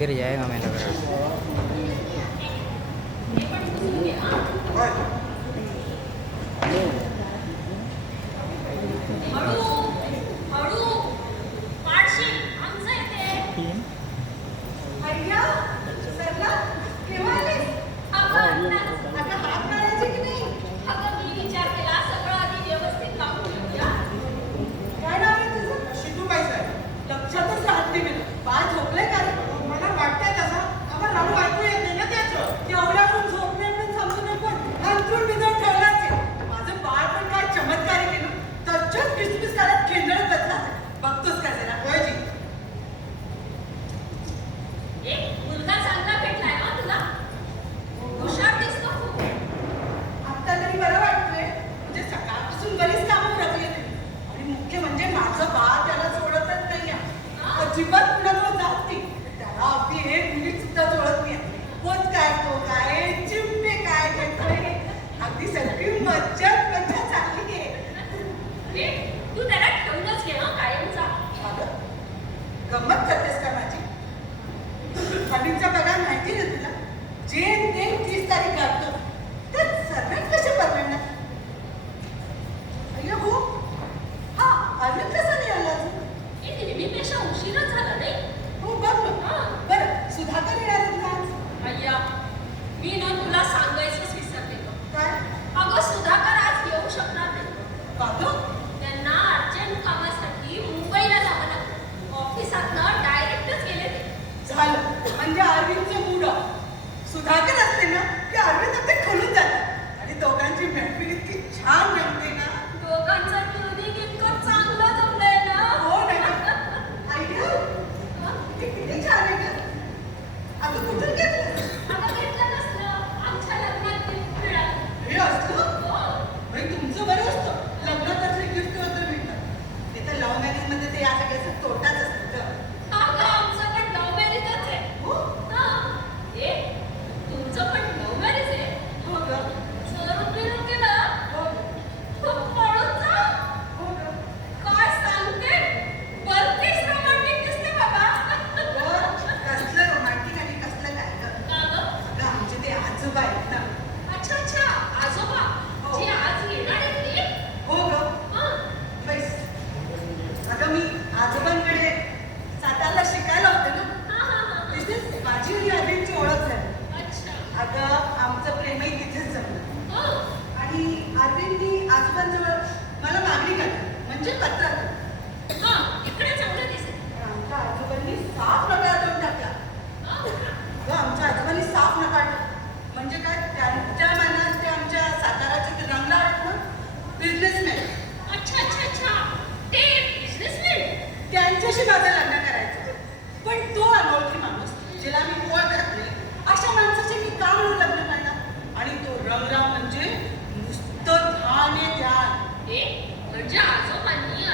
गिर जाएगा मैं लग रहा म्हणजे आजोबांनी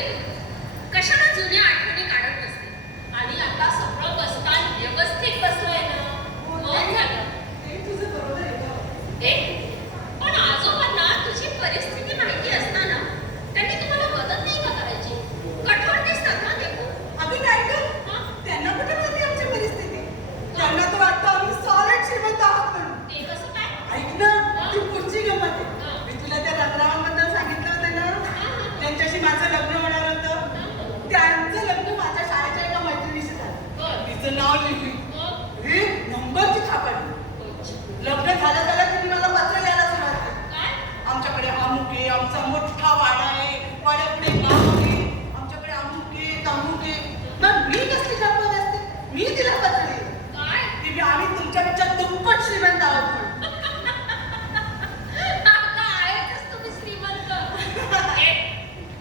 दे. कशाला जुन्या आठवणी काढत बसते. आणि आता सगळं बसतान व्यवस्थित बसलंय ना. मन झालं. तुझं बरोबर आहे गं. पण आजोबांना तुझी परिस्थिती माहिती असताना त्यांनी तुम्हाला मदत नाही का करायची? कठोर दिसतात ना ते खूप. अगं नाही गं, त्यांना कुठे माहिती आमची परिस्थिती. त्यांना तर वाटतं आम्ही सॉलिड श्रीमंत आहोत म्हणून. ते कसं काय? ऐक ना, ती पुढची गंमत आहे. मी तुला त्या रंगरावांबद्दल सांगितलं होतं ना, त्यांच्याशी माझं लग्न होणार होतं. त्यांचं लग्न माझ्या शाळेच्या एका मैत्रिणीशी झालं. तिचं नाव लिहिली. हे नंबरची छाप आली. लग्न झालं तिने मला पत्र लिहायला सुरुवात केली. आमच्याकडे अमुक आहे, आमचा मोठा वाडा आहे, वाड्यापुढे गाव आहे, आमच्याकडे अमुक आहे, तमुक आहे. मग मी कसली गप्पा असते, मी तिला पत्र लिहिलं की आम्ही तुमच्यापेक्षा दुप्पट श्रीमंत आहोत म्हणून. तुम्ही श्रीमंत.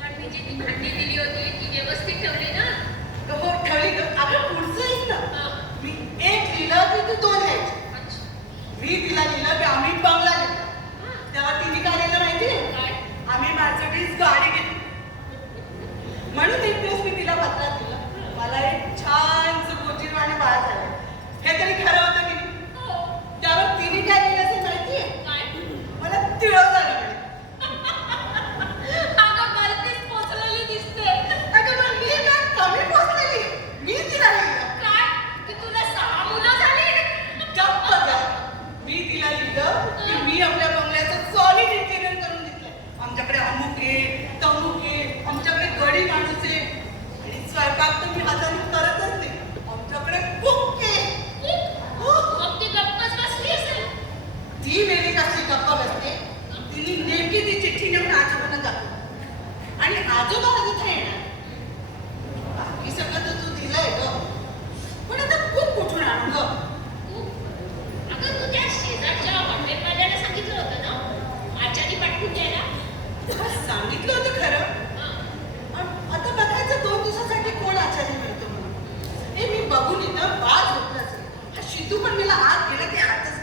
पण मी जी ती भांडी दिली होती ती व्यवस्थित ठेवली ना? हो ठेवली गं. अगं पुढचं येईल ना. मी एक लिहिलं की तू दोन लिहायचे. मी तिला लिहिलं की आम्ही बंगला घेतला. तेव्हा तिने काय लिहिलं माहितीये? आम्ही मर्सिडीज गाडी घेतली. म्हणून एक दिवस मी तिला पत्रात दिलं, मला एक छान गोजीरवाणी बाळ झालं. हे तरी खरं होतं की नाही? त्यावर तिने काय लिहिलं असेल माहितीये? मला तिळव झालं म्हणे. अगं मग मी काय कमी पोचलेली? मी तिला लिहिलं. गप्प गं. मी तिला लिहिलं की मी आपल्या बंगल्याचं सॉलिड इंटेरियर करून घेतलंय. आमच्याकडे अमुक आहे, तमुक आहे, आमच्याकडे गडी माणूस आहे आणि स्वयंपाक तर मी हाताने करतच नाही. आमच्याकडे कुक आहे. ती मेली कसली गप्प बसते. तिने नेमकी ती चिठ्ठी नेऊन आजोबांना दाखवली आणि आजोबा तिथे येणार. बाकी सगळं तर तू दिलंय ग, पण आता कुक कुठून आणू ग? सांगितलं होतं खरं. आता बघायचं 2 दिवसासाठी कोण आचार्य मिळतो म्हणून. हे मी बघून येतं बाळ झोपलं असेल. हा शितू पण मला आत गेला की आतच.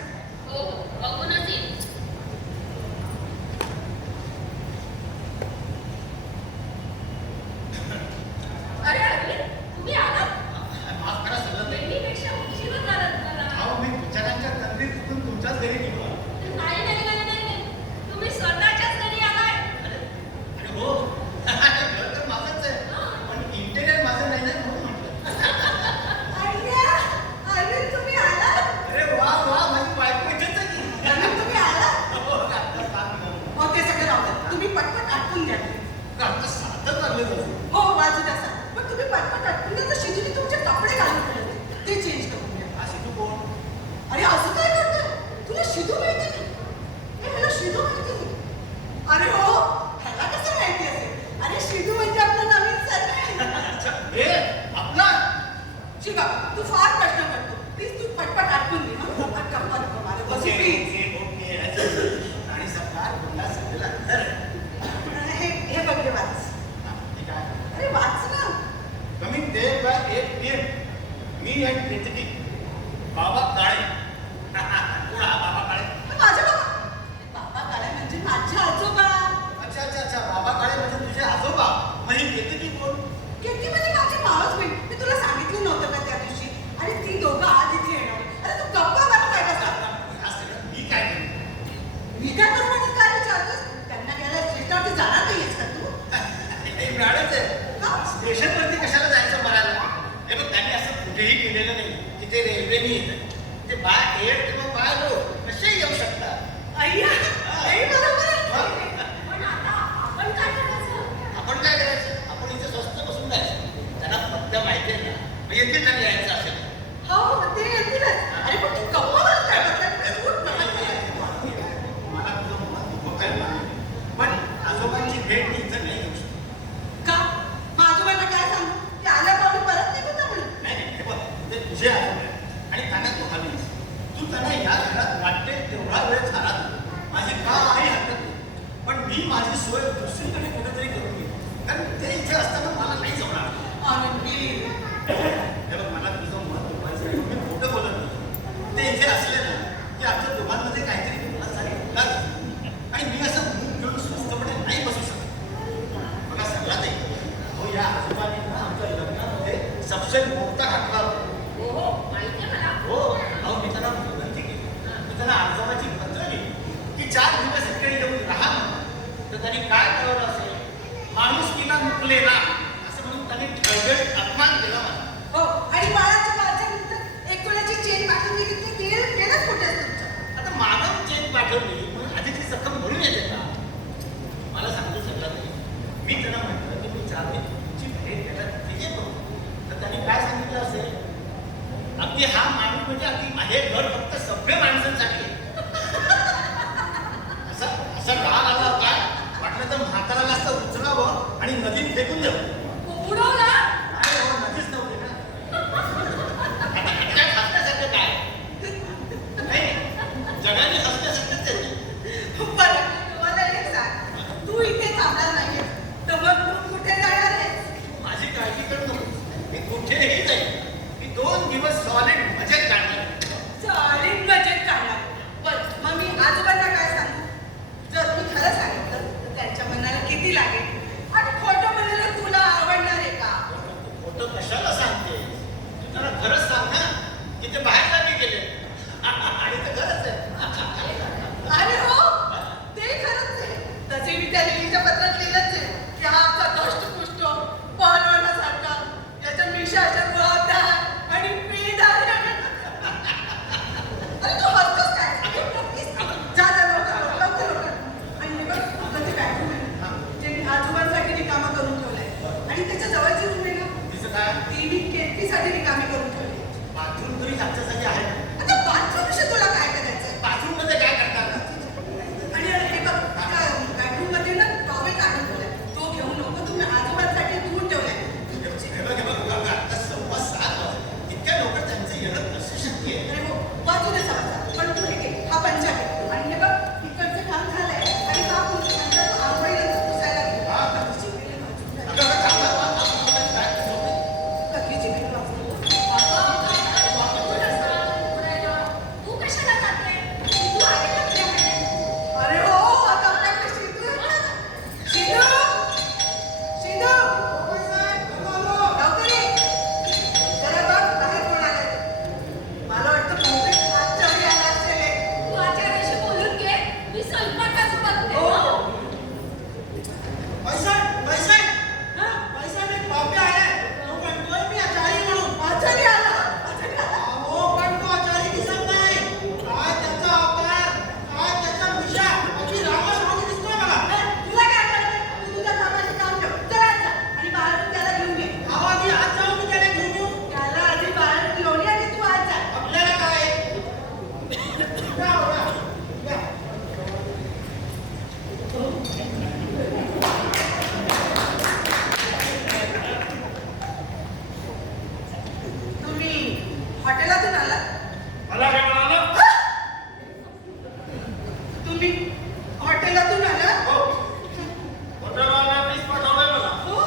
तुम्ही आला? माफ करा सगळं नाही. नेहमीपेक्षा उशिरा झालात मला. अहो मी विचारांच्या तंद्रीत चुकून तुमच्याच घरी गेलो. नाही. तुम्ही स्वतःच्याच घरी आलाय. अरे हो घर तर माझंच आहे, पण इंटेरियर माझं नाही ना म्हणून म्हटलं. अरे तुम्ही आलात? अरे वा वा माझी बायको इथेच आहे की. अरे तुम्ही आलात? हो आता सांग ना. हो ते सगळं राहू द्या. तुम्ही पटपट आटपून द्या. आता साधं चाललं जाऊ. हो वाजू द्या सर. पण तुम्ही पटपट आटपून द्या तर शिजूने तुमचे कपडे घालून ठेवले ते चेंज करून द्या. हा सिद्धू कोण? अरे असं काय करतोय? तुला शिदू माहिती नाही? हे मला शिदू माहिती नाही. अरे हो ह्याला कसं माहिती असेल? अरे शिदू म्हणजे आपला नवीन सरनेम. हे आपला शिवा तू फार प्रश्न करतो. प्लीज तू पटपट आटपून दे. गप्पा नको मारे. बस ओके प्लीज. ओके आणि सरकार बोलला सगळं हे बघ हे वाच. ठीक आहे. अरे वाच ना. कमी देर बाय 1 PM मी अँड प्रिन्सिटी बाबा काळे. बाबा काळे. माझे बाबा. बाबा काळे म्हणजे माझे आजोबा. अच्छा बाबा काळे म्हणजे तुझे आजोबा. म्हणजे प्रिन्सिटी कोण? किती म्हणजे माझी मावस बहीण. मी तुला सांगितलं नव्हतं का त्या दिवशी? आणि ती दोघं आज इथे येणार. अरे तू गप्पा मला काय का सांग. हा सगळं मी काय करू? मी काय करू म्हणजे काय विचारतोस? त्यांना घ्यायला स्टेशनवरती जाणार नाहीयेस का तू? हे मिळालंच आहे. स्टेशनवरती कशाला जायचं मरायला? हे बघ त्यांनी असं कुठेही केलेलं नाही. तिथे रेल्वेने येतं. ते बाय एअर किंवा बाय रोड कसेही येऊ शकतात. अय्या नाही बरोबर. पण आता आपण काय करायचं? आपण काय करायचं? आपण इथे स्वस्त बसून जायचं. त्यांना पत्ता माहिती आहे ना, मग येतील त्यांनी यायचं असेल. हो ते येतीलच. अरे पण तू गप्पा मला काय करतात? उठ ना. मला तुझं मत दुखवायला नाही. पण आजोबांची भेट मी इथं नाही घेऊ शकत. का? मग आजोबांना काय सांगू? की आल्यापासून परत निघू ना म्हणून. नाही हे बघ ते तुझे आजोबा आहेत आणि त्यांना तू हवीस. तू त्यांना या घरात वाटते तेवढा वेळ झाला माझी काही हरकत नाही. पण मी माझी सोय दुसरीकडे कुठेतरी करून घेईन. कारण ते इथे असताना मला नाही जमणार. आनंदी. हे बघ मला तुझं मत दुखवायचं आहे. मी खोटं बोलत नाही. ते इथे असले ना की आमच्या दोघांमध्ये काहीतरी बोलणं झाली आणि मी असं मूग घेऊन स्वस्तपणे नाही बसू शकत. बघा सगळा नाही आठवा हो हो माहितीये मला. हो अहो मी त्यांना विनंती केली मी त्यांना अर्जाची पत्र लिहिली की 4 दिवस इकडे येऊन राहा म्हणून. तर त्यांनी काय कळवलं असेल माणुसकीला मुकले ना असं म्हणून त्यांनी ठळठळीत अपमान केला मला. हो आणि बाळाच्या माझ्यानंतर एक तोळ्याची चेन पाठवून दिली ती केलंच कुठे तुमचं? आता मानव चेक पाठवली म्हणून आधीची रक्कम भरून येते का मला सांगू शकला नाही. मी त्यांना म्हटलं की मी 4 दिवस तुमची भेट द्यायला तिथे बघू. तर त्यांनी काय सांगितलं असेल अगदी हा माणूस म्हणजे अगदी हे घर फक्त सभ्य माणसांसाठी आहे. असं राग आला काय वाटलं तर म्हाताराला असं उचलावं आणि नदीत फेकून द्यावं. उडवला. काय हो नदीच नव्हते ना. आता काय हसण्यासारखं काय नाही जगाने हसण्यासारखंच आहे. बरं मला एक सांग तू इथे थांबणार नाहीये तर मग तू कुठे जाणार आहेस? माझी काळजी करू नको मी कुठेही जाईल. मी 2 दिवस सॉलिड मजेत काढणार. चालेल बजेट काढणार. बरं मग मी आजोबांना काय सांगू? जर मी खरं सांगितलं तर त्यांच्या मनाला किती लागेल आणि खोटं म्हणायला तुला आवडणार आहे का? खोटं कशाला सांगते तू जरा खरंच सांग ना की ते बाहेर गावी गेले आणि ते खरंच आहे. अरे हो ते खरंच आहे. तसे मी त्या लिलीच्या पत्रात लिहिलंच आहे की हा असा दष्टपुष्ट पहलवानासारखा याच्या मिशा अशा गोळादार आणि पेदार. अरे तू हसतोस काय? जा जा लवकर लवकर लवकर. आणि हे बघ आपलं ते बॅडरूम आहे जे मी आजोबांसाठी रिकामा करून ठेवलंय आणि त्याच्या जवळची रूम आहे ना तिचं काय ती मी केतकीसाठी रिकामी करून ठेवली. बाथरूम तरी आमच्यासाठी आहे ना. आता बाथरूम विषयी तुला काय करायचंय? बाथरूम मध्ये काय करणार ना आणि हे बघ बेडरूम मध्ये ना टॉवेल काढून ठेवलाय तो घेऊ नको तुम्ही आजोबांसाठी धुवून ठेवलाय. हे बघ बघा आता 7:15 वाजले. इतक्या लवकर त्यांचं येणं कसं शक्य आहे. अरे हो वाचू दे समजा पण तू हे घे हा पंचा घे आणि हे बघ इकडचं काम झालंय आणि हा पुढचा तू आंघोळीला पुसायला घे. हा. कधीची वेळ वाचून झाली. अगं, अगं, थांब, थांब, थांब, थांब, काय करतो? कधीची वेळ वाचून झाली. तू कशाला जाते? तू आली ना आपल्याकडे. अरे हो आता आपल्याकडे शिंदू आहे ना. शिंदू शिंदू लवकर ये. जरा बघ बाहेर कोण आलंय. मला वाटतं बहुतेक आचारी आला असेल हे. तू आचार्याशी बोलून घे. मी स्वयंपाकाचं बघते. हो. एक बापे आलाय. तो म्हणतोय मी आचारी म्हणून. आचारी आला. आचारी आला. अहो, पण तो आचारी दिसत नाही. काय त्याचा अवतार, काय त्याचा मिशा, अगदी रामासारखा दिसतोय मला. तुला काय करायचंय? तू तुझ्या कामाचे काम ठेव. चल आज जा. आणि बाळातून त्याला घेऊन ये. अहो, आधी आज जाऊन मी त्याला घेऊन येऊ. त्याला आधी बाळात घेऊन ये आणि तू आज जा. आपल्याला काय? या, या, या. तुम्ही हॉटेलातून आलात? मला काय म्हणाला? तुम्ही हॉटेलातून आलात? हो. हॉटेलवाला मीच पाठवलंय मला. हो.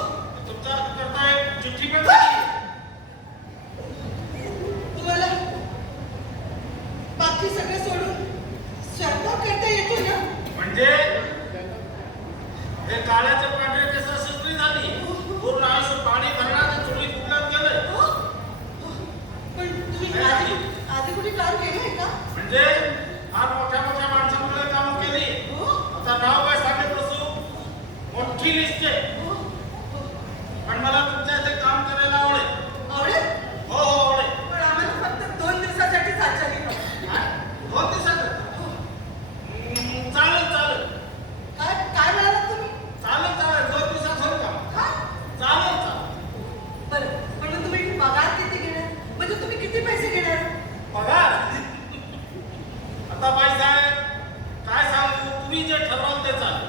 तुमच्या करता एक चिठ्ठी पण झाली. तुम्हाला बाकी सगळं सोडून स्वयंपाक करता येतो ना? म्हणजे हे काळ्याचे पांढरे केस सगळी झाली. पूर्ण आयुष्य पाणी भरणार चोळी फुगल्यात गेलंय. हो. पण तुम्ही आधी कुठे काम केलंय का? म्हणजे फार मोठ्या मोठ्या माणसांकडे काम केली. हो. आता नाव काय सांगत बसू मोठी लिस्ट आहे. हो. पण मला तुमच्या इथे काम करायला आवडेल. आवडेल? हो हो आवडेल. पण आम्हाला फक्त 2 दिवसासाठीच आचारी हवं. काय? 2 दिवसात चालेल चालेल काय काय म्हणालात तुम्ही? चालेल चालेल 2 दिवसात होईल का? काय? चालेल चालेल. बरं पण तुम्ही पगार किती घेणार? म्हणजे तुम्ही किती पैसे घेणार? पगार आता बाई साहेब काय सांगू तुम्ही जे ठरवाल ते चालेल.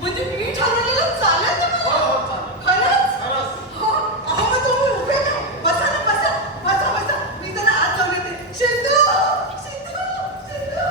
म्हणजे मी ठरवलेलं चालेल हो तुम्हाला? हो चालेल खरंच? खरंच. हो. अहो मग तुम्ही उभे का? बसा ना बसा. बसा बसा. मी त्यांना आत जाऊन येते. शिंदू शिंदू शिंदू.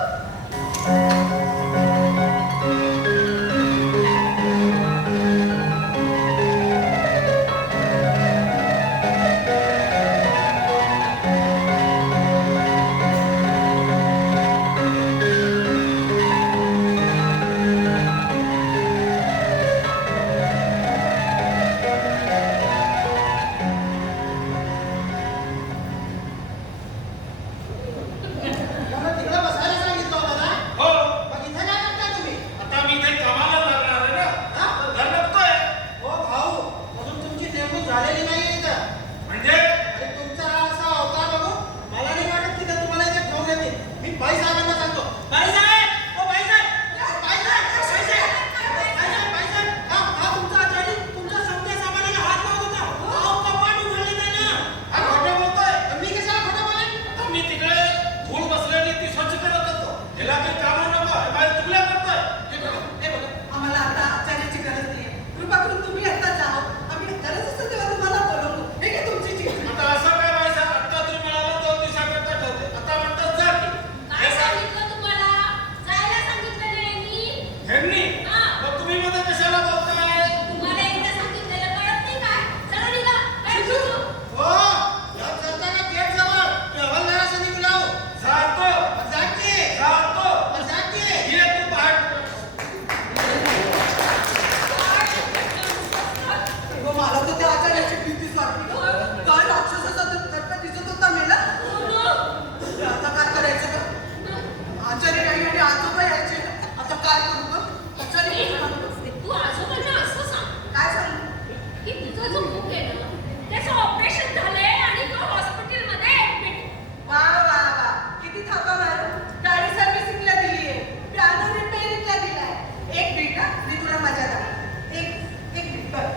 आणि आजोबा यायचे. आता काय करू ग? अचानक कुठं आणलं? तू आजोबांना असं सांग काय सांगू? की तुझा जो मुख आहे ना त्याचं ऑपरेशन झालंय आणि तो हॉस्पिटलमध्ये ऍडमिट. वा वा वा, किती थापा मारू. गाडी सर्व्हिसिंगला दिलीये, पियानो रिपेअरिंगला दिलाय. एक मिनिट हा, मी तुला मजा दाखवते. एक मिनिट बघ.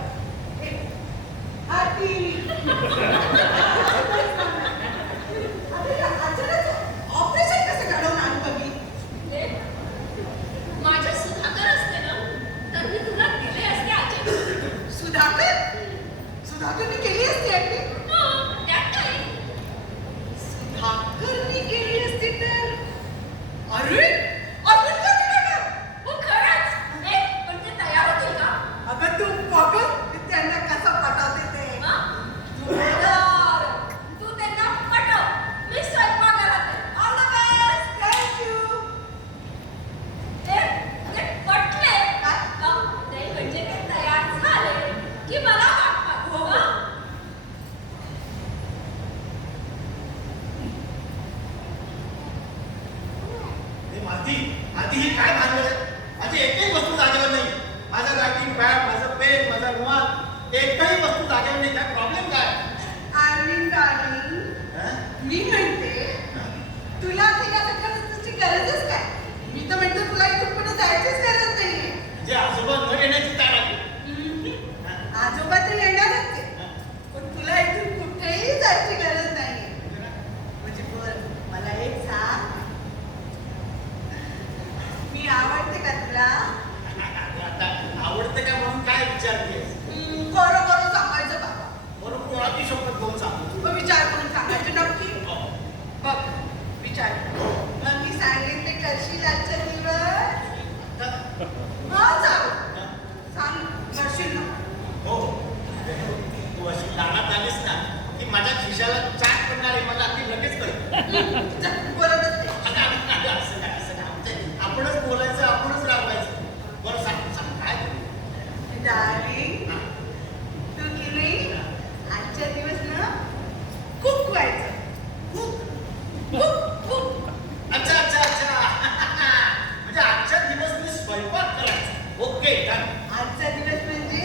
आरती. अरे या अचानक ऑपरेशन कसं घडवून आणू बघी? माझ्या सुधाकर असते ना तर मी तुला दिले असते आजी. सुधाकर? सुधाकरने केली असती ऍक्टिंग? त्यात काय? सुधाकरने केली असती तर अरे अरविंद का नाही? हो खरंच. पण ते तयार होतील का? अगं तू बघ मी त्यांना कसं पटवते ते. बरं. तू त्यांना पटव. मी स्वयंपाकघरात आहे. All the best. थँक्यू. ते पटले काय? नाही म्हणजे ते तयार झाले की मला हाक मार. हो. माती ही काय भांडवल आहे? माझी एकही वस्तू जागेवर नाही. माझा रायटिंग पॅड, माझं पेन, माझा रुमाल, एकही वस्तू जागेवर नाही. काय प्रॉब्लेम काय? अरविंद डार्लिंग, हं? मी म्हणते तुला तिला तुझी गरजच काय? मी तर म्हणते तुला इथून कुठे जायचीच गरज नाहीये. म्हणजे आजोबा न येण्याची तार आली. आजोबा तर येणारच आहे, पण तुला इथून कुठेही जायची गरज नाहीये. म्हणजे बरं, मला एक सांग, मी आवडते का तुला? आता आवडते का म्हणून काय विचारतेस? खरं खरं सांगायचं बाबा. बरोबर कोणाची शपथ घेऊन सांगतो. मग विचार करून सांगायचं नक्की. हो. बघ विचार कर. मग मी सांगितले करशील आजचा दिवस? आता- हा सांग. हं? सांग करशील ना? हो. तू अशी लहानात आलीस ना की माझ्या खिशाला चाट पडणार आहे. मला अगदी लगेच कळतं. जा, बोलतच नाही. असं नाही, असं नाही. आपणच बोलायचं, आपणच राबवायचं. बरं सांग सांग काय करू? डार्लिंग, तू की नाही आजच्या दिवस ना कुक व्हायचं. Cook cook cook. अच्छा अच्छा अच्छा म्हणजे आजच्या दिवस मी स्वयंपाक करायचा. Okay done. आजचा दिवस म्हणजे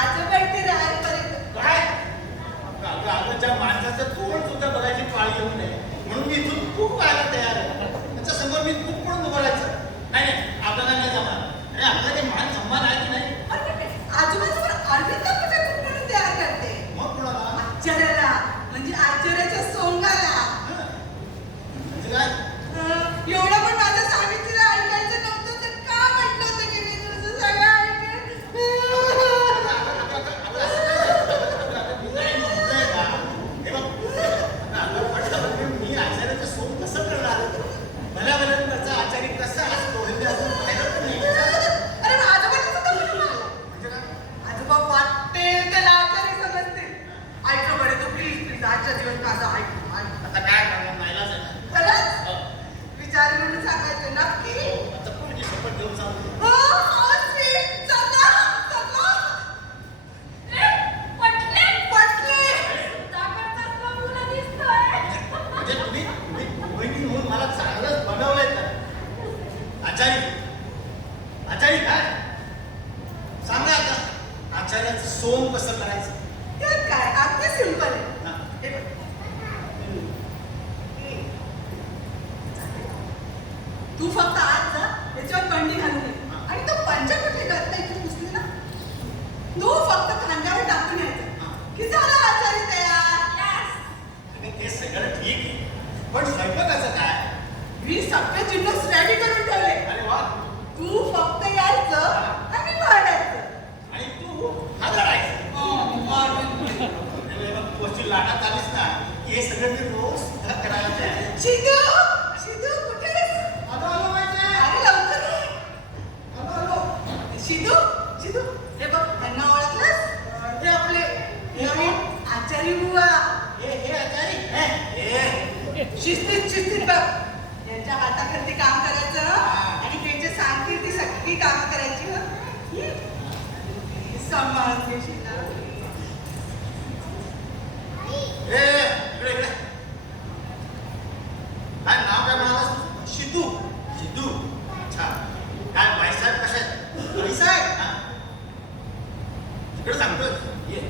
आजोबा इथे राहायपर्यंत. काय अगं अगं ज्या माणसाचं तोंड सुद्धा बघायची पाळी येऊ नये म्हणून मी इथून खूप व्हायला तयार आहे. त्याच्या समोर मी खूप म्हणून उभं राहायचं. नाही नाही आपल्याला नाही जमणार. आणि आपला काही मान सन्मान आहे की नाही? आजोबासमोर अरविंद कुठे कुक म्हणून तयार करते? मग कोणाला? आश्चर्याला, म्हणजे आश्चर्याच्या सोंगाला. म्हणजे काय? एवढं पण माझं सावित्रीला ऐकायचं नव्हतं तर का म्हटलं होतं की मी तुझं सगळं ऐकेन? मी आचार्याचं सोंग कसं करणार? भल्या भल्या त्याचा आचार्य कसा असतो हे मी अजून पाहिलं पण नाही. अरे मग आजोबा कसं तर म्हणून आलं? म्हणजे काय? आजोबा वाटते त्याला आचार्य समजते. ऐकलं बरे तो प्लीज प्लीज आजच्या दिवस माझा ऐक. आता काय करणार? नाईलाज आहे ना. खरंच हो. विचार करून सांगायचं नक्की. आता कोणाची शपथ घेऊन सांगतो? हो हो स्वीट चला चला. पटले पटले. सुधाकरचाच तो मुलं दिसतोय. म्हणजे तुम्ही बहिणी म्हणून मला चांगलंच बनवलंय तर. आचार्य आचार्य काय सांगा आता आचार्याचं सोंग कसं करायचं? त्यात काय अगदी सिंपल आहे. हा. हे बघ. तू फक्त आज जा याच्यावर बंडी घालून ये आणि तो पंचा कुठे घातला इथे पुसली ना तू फक्त खांद्यावर टाकून यायचं की झाला आचारी तयार. आणि ते सगळं ठीक आहे पण स्वयंपाकाचं काय? मी सगळे जिन्नस रेडी करून ठेवले. अरे वा. तू फक्त यायचं आणि भांडायचं. आणि तू हाताळायचं. तू अशी लाडात आलीस ना की हे सगळं मी रोज सुद्धा करायला तयार आहे. शिदू शिदू कुठे आहेस? आलो आलो माहिती आहे. अरे लवकर ये. आलो आलो. शिदू शिदू हे बघ त्यांना ओळखलंस? हे आपले नवीन आचारी बुवा. हे आचारी हे शिस्तीत शिस्तीत बघ. यांच्या हाताखाली काम करायचं सिद्धू अच्छा काय बाईसाहेब कशा आहेत बाईसाहेब? हा? तिकडे सांगतोय ये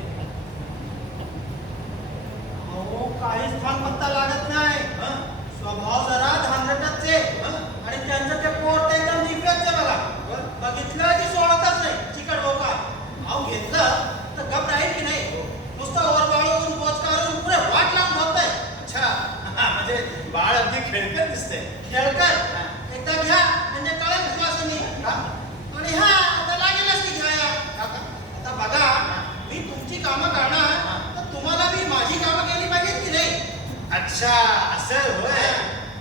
अहो काहीच थांब पत्ता लागत नाही हं? स्वभाव जरा धांदटाचे हं? आणि त्यांचं ते पोट एकदम दिव्याचे बघा बघितलं की सोडतच नाही चिकट डोका अहो घेतलं तर गप राहील की नाही नुसतं ओरबाळून बोचकारून पुढे वाट लावून ठेवतंय अच्छा हा, म्हणजे बाळ अगदी खेळकर दिसते खेळकर एकदा घ्या म्हणजे कळेल विश्वासाने आणि हा आता लागेलच की घ्या आता बघा मी तुमची कामं करणार तर तुम्हाला मी माझी कामं केली पाहिजेत की नाही अच्छा असं होय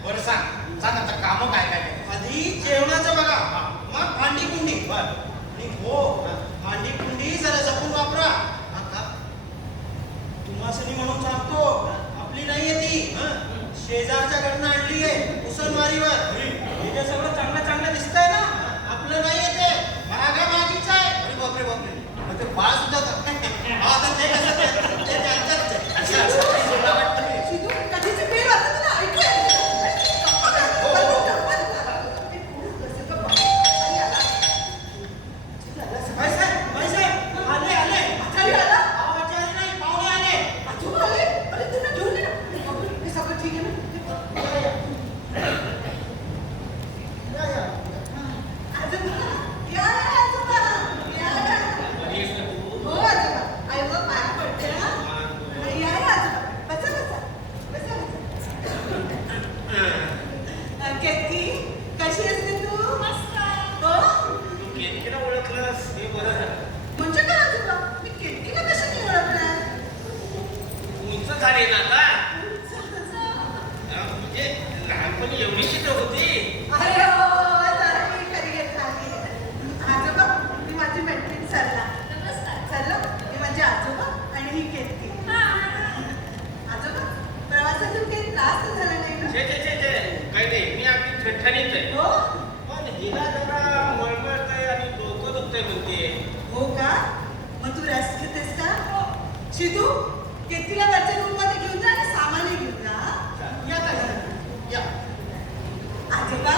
बरं सांग सांग आता कामं काय काय काय आधी जेवणाचं बघा मग भांडी कुंडी बर आणि हो भांडी कुंडी जरा जपून वापरा तुम्हासनी म्हणून सांगतो आपली नाहीये ती शेजारच्या घरनं आणली आहे उसनवारीवर हे जे सगळं चांगलं चांगलं दिसतंय ना आपलं नाहीये ते मागीच आहे अरे बापरे बापरे मग ते बाळ सुद्धा हा आता ते कसं ते त्यांच्याच आहे. अच्छा अच्छा मला वाटतं मी- सिद्धू, कधीची पेर वाजत ना, ऐकलंय? साहेब आले आले आचारी आला? आचारी नाही पाहुणे आले आजोबा आले? अरे त्यांना घेऊन ये ना. हे सगळं ठीक आहे ना? आजोबा, या ना आजोबा, या ना. हो आजोबा, आई बघ पाया पडते ना. या ना आजोबा, बसा. केतकी, कशी असते तू? हो? केतकीला ओळखलंस हे बरं झालं. म्हणजे काय आजोबा? मी केतकीला कशी नाही ओळखणार? उंच झाली ना आता म्हणजे लहानपणी एवढीशी तर होती. अरे हो, जरा मी खरी घेत नाही. आजोबा, मी माझी मैत्रीण सरला. सरला, मी माझे आजोबा आणि ही केतकी. आजोबा, प्रवासातून काही त्रास तर झाला नाही ना? काही नाही मी अगदी ठणठणीत आहे. हो? पण हिला जरा मळमळतंय आणि डोकं दुखतंय म्हणते. हो का? मग तू रेस्ट घेतेस का? शिदू, केतकीला वरच्या रूममध्ये घेऊन जा आणि सामानही घेऊन जा. या का घरात? या आजोबा,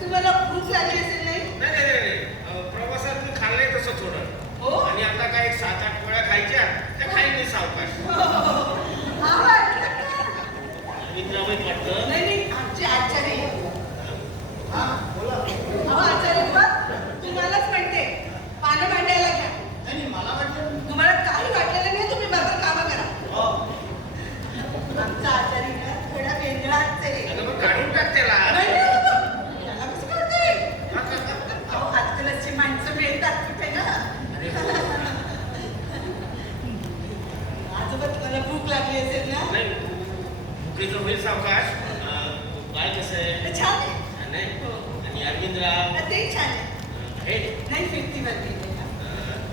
तुम्हाला भूक लागली असेल नाही? नाही. प्रवासात मी खाल्लंय तसं थोडं हो? आणि आता काय 7-8 पोळ्या खायच्या त्या खाईन मी सावकाश. आवडलं का? मित्राबाईत वाटतं नाही, आमची आचारी. हा बोला अहो आचारी बघ, तुम्हालाच म्हणते, पानं मांडायला घ्या. नाही मला वाटलं तुम्हाला काही वाटलेलं नाही, तुम्ही बरोबर कामं करा. हो आमचा आचारी ना थोडा वेगळाच आहे. अगं मग काढून टाक त्याला. नाही, नाही, बाबा. याला कसं कळते? अहो, आजकालची माणसं मिळतात कुठे ना? आजोबा, तुम्हाला भूक लागली असेल ना? नाही भुकेचं होईल सावकाश. काय कसं आहे तर छान आहे. नाही हो. आणि अरविंदराव ते छान आहे. हे नाही, 50वर गेले का?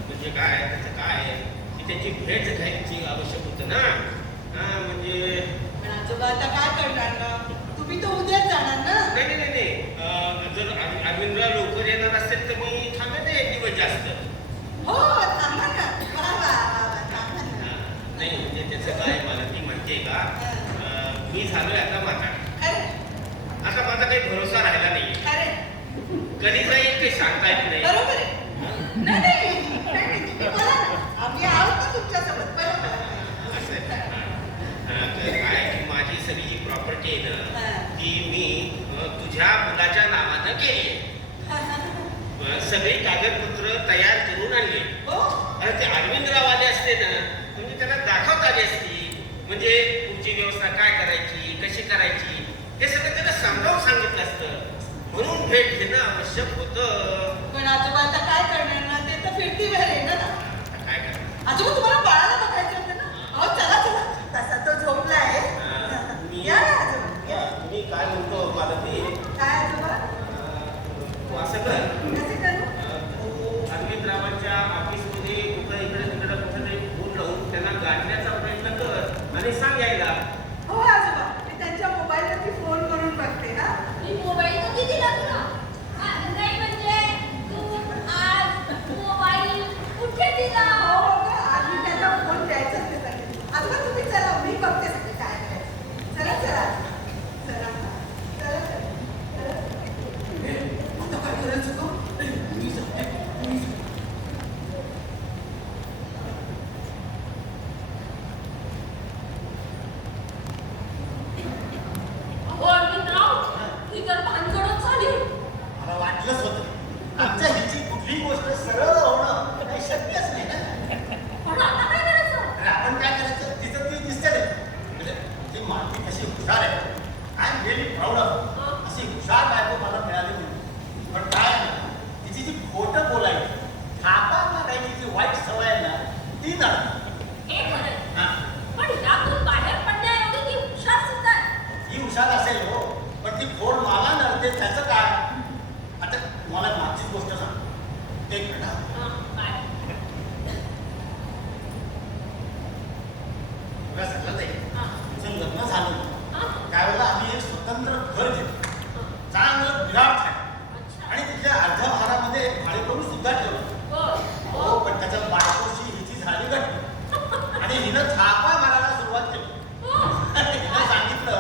म्हणजे काय त्याचं काय आहे की त्याची भेट घ्यायची आवश्यक होतं ना. म्हणजे पण आजोबा आता काय करणार ना? तुम्ही तर उद्याच जाणार ना? नाही. जर अरविंदराव लवकर येणार असेल तर मी थांबेन एक दिवस जास्त. हो, थांबा ना. वा, थांबा ना. नाही म्हणजे त्याचं काय मला ती माहिती आहे का मी झालोय आता म्हातारा. खरं, आता माझा काही भरोसा राहिला नाही. खरं. कधी जाईल काही सांगता येत नाही. बरोबर आहे. नाही, तुम्ही बोला ना. आम्ही आहोत ना तुमच्यासोबत. बरोबर आहे. असं आहे. तर काय की माझी सगळी जी प्रॉपर्टी आहे ना ती मी तुझ्या मुलाच्या नावानं केली आहे. सगळी कागदपत्र तयार करून आणली. हो? अरे ते अरविंदराव आले असते ना म्हणजे त्याला दाखवता आली असती. म्हणजे तुमची व्यवस्था काय करायची कशी करायची हे सगळं त्याला समजावून सांगितलं असतं. म्हणून भेट घेणं आवश्यक होतं. पण आजोबा आता काय करणार ना? ते तर 50वर आहे ना? आता काय करणार. आजोबा, तुम्हाला बाळाला बघायचं होतं ना? अहो, चला. तसा तो झोपला आहे. मी- या ना आजोबा, या. मी काय म्हणतो मला ते काय आजोबा? तू असं कर कसं करू? तू अरविंदरावांच्या ऑफिसमध्ये कुठं इकडे तिकडे कुठं तरी फोन लावून त्यांना गाठण्याचा प्रयत्न कर आणि सांग यायला. हो आजोबा, मी त्यांच्या मोबाईलवरती फोन करून बघते ना. मी मोबाईल कधी दिला तुला? नाही म्हणजे तू आज मोबाईल कुठे दिला? हो का? आधी त्यांना फोन द्यायचाच ते सांगितलं. आजोबा, तुम्ही चला, मी बघते सगळं काय करायचं. चला. वाटलंच होतं. आमच्या हिची कुठली गोष्ट सरळ होणं काही शक्यच नाही ना. पण आता काय करायचं? अरे आपण काय करायचं, तिचं ती दिसते रे. म्हणजे ती माती कशी हुशार आहे. I am really proud of. अशी हुशार बायको मला मिळाली नाही. पण काय आहे ना, तिची जी खोटं बोलायची, थापा मारायची जी वाईट सवय आहे ना, ती नाही. हे खरंय. हा, पण यातून बाहेर पडण्याएवढी ती हुशार सुद्धा आहे. ही हुशार असेल हो, पण ती खोड मला नडते त्याचं काय? आता मला मागची गोष्ट सांग. एक मिनिट हा. काय? तुला सांगलं नाही, तुझं लग्न झालं त्यावेळेला आम्ही एक स्वतंत्र घर घेतलं, चांगलं विराट आहे. आणि तिथल्या अर्ध्या भारामध्ये भाडेकरू सुद्धा ठेवलं. हो, पण त्याच्या बायकोशी हिची झाली घट्ट आणि हिनं थापा मारायला सुरुवात केली. तिनं सांगितलं,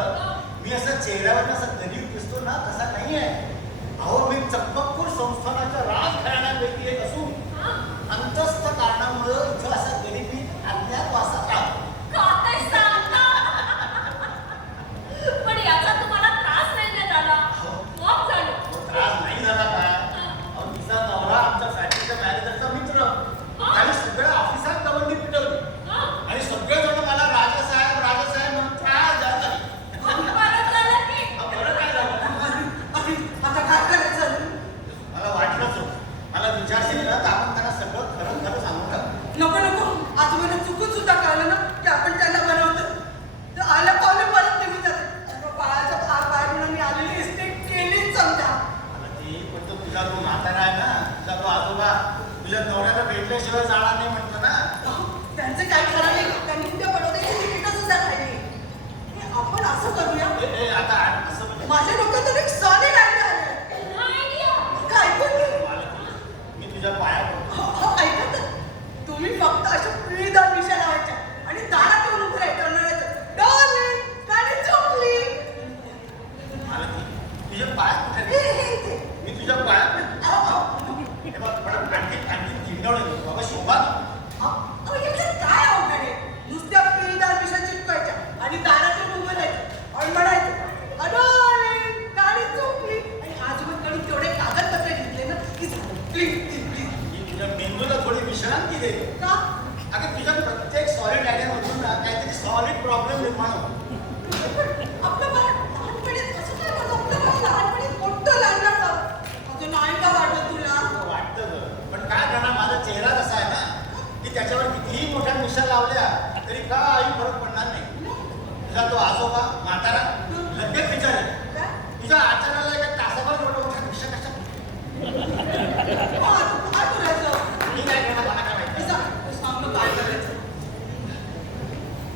मी असं चेहऱ्यावर असं गरीब दिसतो ना तसा नाही आहे. अहो, मी चकमकपूर संस्थानाच्या राजघराण्यापैकी एक असून अंतस्थ कारणामुळं इथं असा गरिबी अज्ञातवासात राहतो. काय सांगता? पण याचा तुम्हाला त्रास नाही ना झाला? मग झालं. तो त्रास नाही झाला का? अहो, तिचा नवरा आमच्या फॅक्टरीच्या मॅनेजरचा मित्र. आणि सगळ्या ऑफिसात दवंडी पिटवली. आणि सगळेजण मला राजासाहेब राजासाहेब म्हणून त्रास द्यायला लागले. बरं झालं की. बरं काय झालं? आता काय करायचं? मला वाटलंच होतं. मला विचारशील ना तर आपण त्यांना सगळं खरं खरं सांगू टाकू. नको नको, आता मला चुकून सुद्धा कळलं ना की आपण त्याला बनवतो. तर आल्या पावले परत निघून जाते. बाळाच्या पाय म्हणून मी आलेली इस्टेट केलीच समजा. मला ती पण तो तुझा तो म्हातारा आहे ना, तुझा तो आजोबा तुझ्या नवऱ्याला भेटल्याशिवाय जाणार नाही म्हटलं ना. त्यांचं काय खरं नाही. त्यांनी उद्या बडोद्याची तिकीटं सुद्धा खाल्ली. आपण असं करूया, आता असं म्हणजे माझ्या डोक्यात एक सॉलिड आयडिया आलाय. आयडिया. काय ऐकून मी तुझ्या पाया पडतो. ऐका तर, तुम्ही फक्त अशा पिढीदार मिशा लावायच्या आणि दारात येऊन उभं राहायचं आणि म्हणायचं, "डार्लिंग, गाडी चुकली." मला तुझ्या पाया कुठे हे, हे इथे. मी तुझ्या पाया हे बघ, परत आणखी चिंडवलं बाबा शोभा. अहो, याच्यात काय अवघड आहे? नुसत्या पिढीदार मिशा चिटकवायच्या आणि दारात येऊन उभं राहायचं आणि म्हणायचं, "डार्लिंग, गाडी चुकली." आणि आजोबांकडून तेवढे कागदपत्र घेतले ना की झालं. Please please please. मी तुझ्या मेंदूला थोडी विश्रांती दे. का? अगं तुझ्या प्रत्येक सॉलिड आयडियामधून ना काहीतरी सॉलिड प्रॉब्लेम निर्माण होतो. आपलं बाळ लहानपणीच असं काय होतं? आपलं बाळ लहानपणीच मोठं लहान झालं. अजून नाही का वाटत तुला? वाटतं गं. पण काय करणार, माझा चेहरा कसा आहे ना की त्याच्यावर कितीही मोठ्या मिशा लावल्या तरी काही फरक पडणार नाही. तुझा तो आजोबा म्हातारा लगेच विचारेल, काय? तुझ्या आचाराला एका तासाभर मोठ्या मोठ्या मिशा कशा? काय करायचं? मी काय करणार मला काय माहिती. हे सांग ना काय करायचं?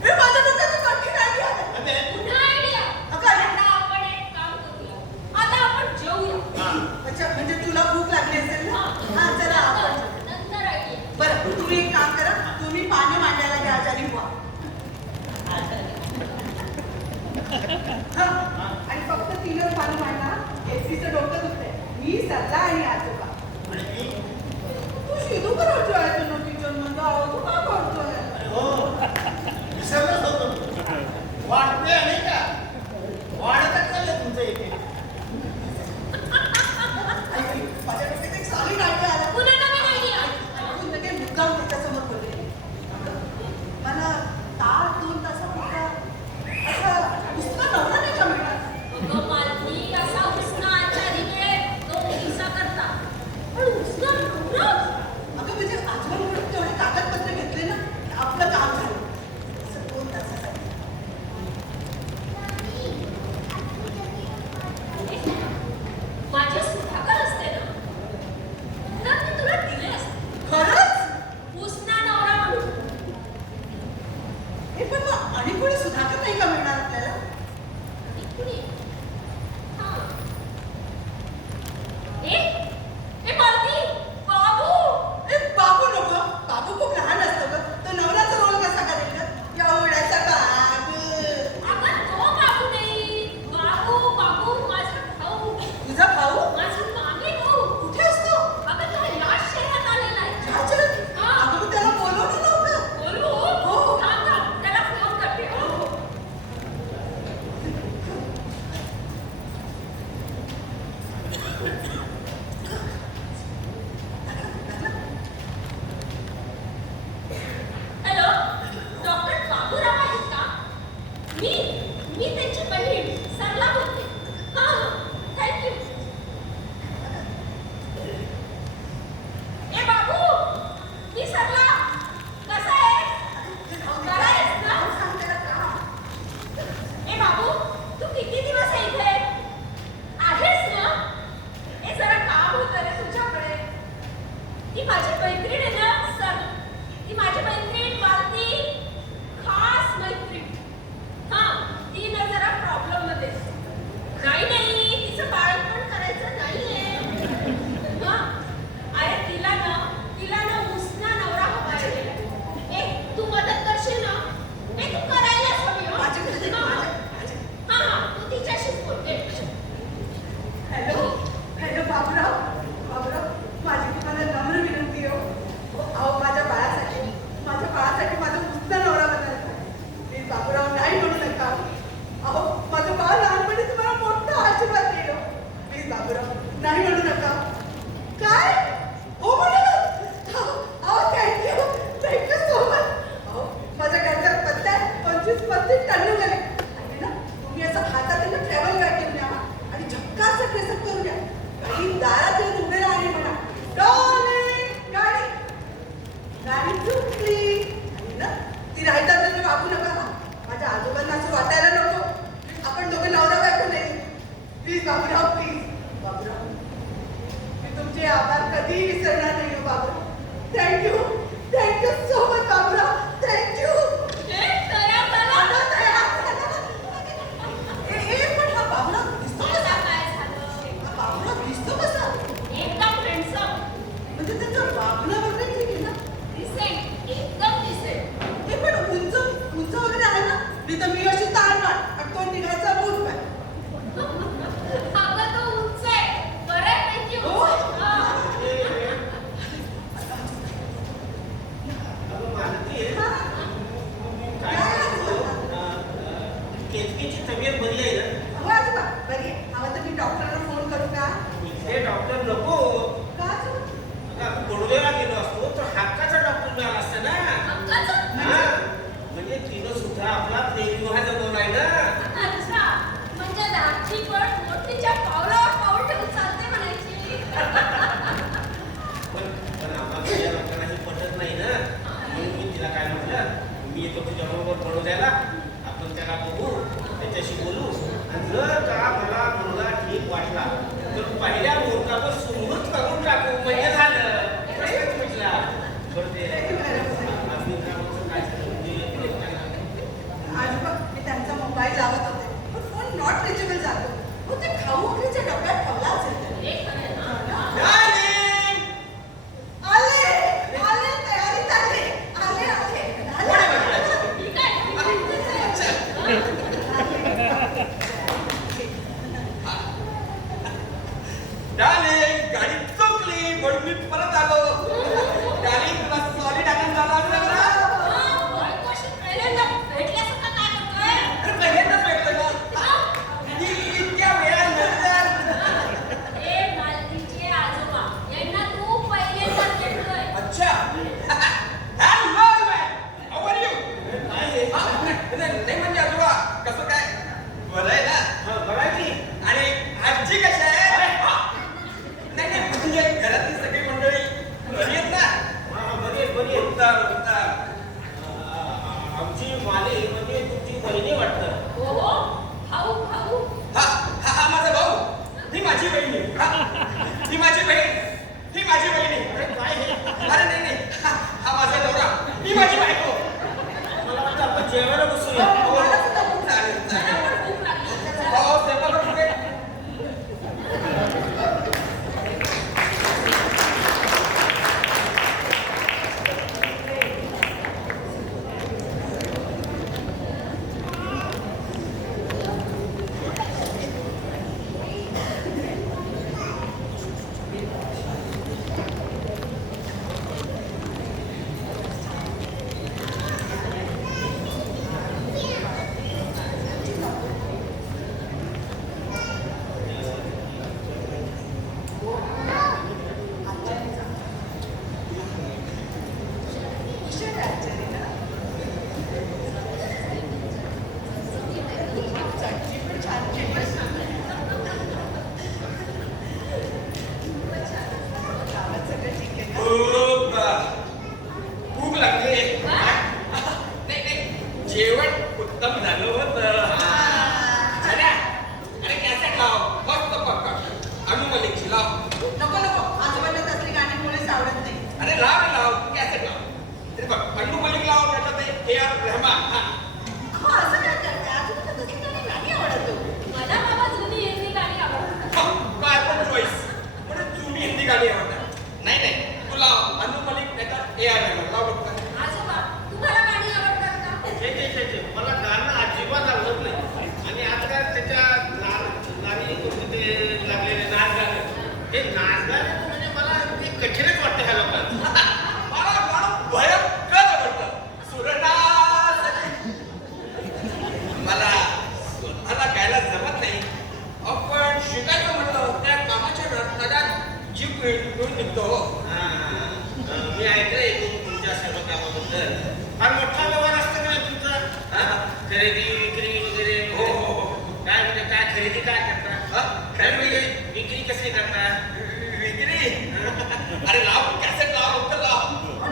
हे माझ्या डोक्यात एक आणखीन idea आली. म्हणजे पुन्हा आयडिया. काय? आता आपण एक काम करूया. आता आपण जेवूया. अच्छा, म्हणजे तुला भूक लागली असेल ना? हा, चला आपण जेवू. नंतर आयडिया. बरं, तुम्ही एक काम करा, तुम्ही पाणी मांडायला घ्या आजारी बुवा. हा, आणि फक्त तिनं पाणी मांडणार. एकटीचं डोकं दुखतंय. मी सरला आणि आजोबा. आणि मी तू शिदू करायचं आहे तुला किचन मध्ये. अहो, तू काय करतोय? अरे हो, विसरलोच होतो मी. वाढते आणि का वाढतच चाललंय तुमचं इथे. माझ्या डोक्यात एक solid idea आला. पुन्हा नवीन आयडिया. ऐकून लगे मुद्दाम त्याच्यासमोर बोलले. मला तास 2 तासापुरता असा नुसता नवरा नाही का मिळणार? अगं मालती, असा उसना आचारी वेळेत तो हिस्सा करता. पण उसना नवरा? अगं म्हणजे आजोबांकडून तेवढे कागदपत्र घेतले ना की आपलं काम झालं. असं 2 तासासाठी. काय हो म्हणत थँक्यू सो मच. माझ्या घरचा पत्ता आहे 25-35 टन्नू गेले ना. तुम्ही असं हातात ना ट्रॅव्हल गाईड घेऊन या आणि झक्काच प्रेसअप करून द्या. गाडी दारात येऊन उभे राहणे म्हणा डॉर्लिंग गाडी गाडी चुकली आणि ना ती राहता तर वागू नका हा. माझ्या आजोबांना असं वाटायला नको आपण दोघे नवरा बायको नाही. प्लीज बाबूराव प्लीज बाबूराव मी तुमचे आभार कधीही विसरणार नाही हो Baburao. Thank you so much Baburao. Thank you. पण हा बाबूराव दिसतो कसा? हा बाबूराव दिसतो कसा? म्हणजे त्याचा वागणं वगैरे ठीक आहे ना? हे पण उंच वगैरे आहे ना? नाही तर मी अशी ताणणार आणि तो निघायचा मूड काय? हो? अगं मालती, हा. काय केतकीची तब्येत बरी आहे ना? हो आजोबा बरी आहे. हवं तर मी डॉक्टरांना फोन करू का? इथे डॉक्टर नको. का आजोबा? अगं आपण बडोद्याला गेलो असतो तर हक्काचा डॉक्टर मिळाला असता ना. हा, म्हणजे तिनं सुद्धा आपला प्रेमविवाह जमवलाय ना. पण आम्हाला या लोकांना हे पटत नाही ना. म्हणून मी तिला काय म्हटलं, मी येतो तुझ्या बरोबर बडोद्याला, आपण त्याला बघू, त्याच्याशी बोलू आणि जर का मला मुलगा ठीक वाटला तर पहिल्या मुहूर्तावर सुमुहूर्त करून टाकू म्हणजे झालं. प्रश्नच मिटला. बरं ते अभिनेत्याचं काय झालं म्हणजे आजोबा मी त्यांचा मोबाईल लावत होते पण फोन नॉट रिचेबल जातो. हो ते खाऊ वगैरेच्या डब्यात ठेवला असेल त्याने. डार्लिंग! आले तयारीत आले. डार्लिंग, गाडी चुकली म्हणून मी परत आलो. डार्लिंग, तुला सॉलिड आनंद झाला असेल ना? अरे पहिल्यांदाच भेटलं ना. इतक्या वेळानंतर. अच्छा. Hello man, how are you? काय आहे? नाही म्हणजे आजोबा कसं काय बरं आहे ना? हा, बरं आहे की? आणि आजी कशी आहे? नाही म्हणजे घरातली सगळी मंडळी बरी आहेत ना? हा, बरी आहे, बरी आहे. उत्तम. आमची माली म्हणजे तुमची बहिणी वाटतं. हा माझा भाऊ. ही माझी बहिणी. ही माझी बहीण. ही माझी बहिणी. अरे काय हे? अरे नाही हा माझा नवरा. ही माझी बायको. मला वाटतं आपण जेवायला बसूया. हो, चालेल चालेल. हो स्वयंपाक कुठे? भूक लागली. नाही जेवण उत्तम झालं होतं. अरे कॅसेट लाव मस्त पक्का. अनु मलिकची लाव. नको आजोबांना तसली गाणी मुळेच आवडत नाही. अरे लाव कॅसेट लाव. अरे बघ अनु मलिक लाव त्याच्यात A.R. रहमान. हा हो असं काय करते आजोबांना तसली गाणी आवडत हो. काय पण चॉईस. म्हणजे जुनी हिंदी गाणी आवडतात. नाही तू लाव अनु मलिक त्याच्यात A.R. रहमान लाव बघ. मला गाणं अजिबात आवडत नाही. आणि आजकाल त्याच्या नारी ते लागलेले नाच गाणं, हे नाच गाणं म्हणजे मला ते कठीणच वाटतं ह्या लोकांना. मला गाणं भयंकर आवडतं. सुरनास. मला स्वतःला गायला जमत नाही. आपण शिकायचं म्हणलं त्या कामाच्या नादात जीव पिळून निघतो हो. मी ऐकलंय तुमच्या सर्व कामाबद्दल. फार मोठा व्यवहार असतो का तुमचा? खरेदी विक्री वगैरे. हो हो हो. काय म्हणजे काय खरेदी काय करता? काय म्हणजे विक्री कशी करता? विक्री? अरे लाव कॅसेट लाव लवकर लाव.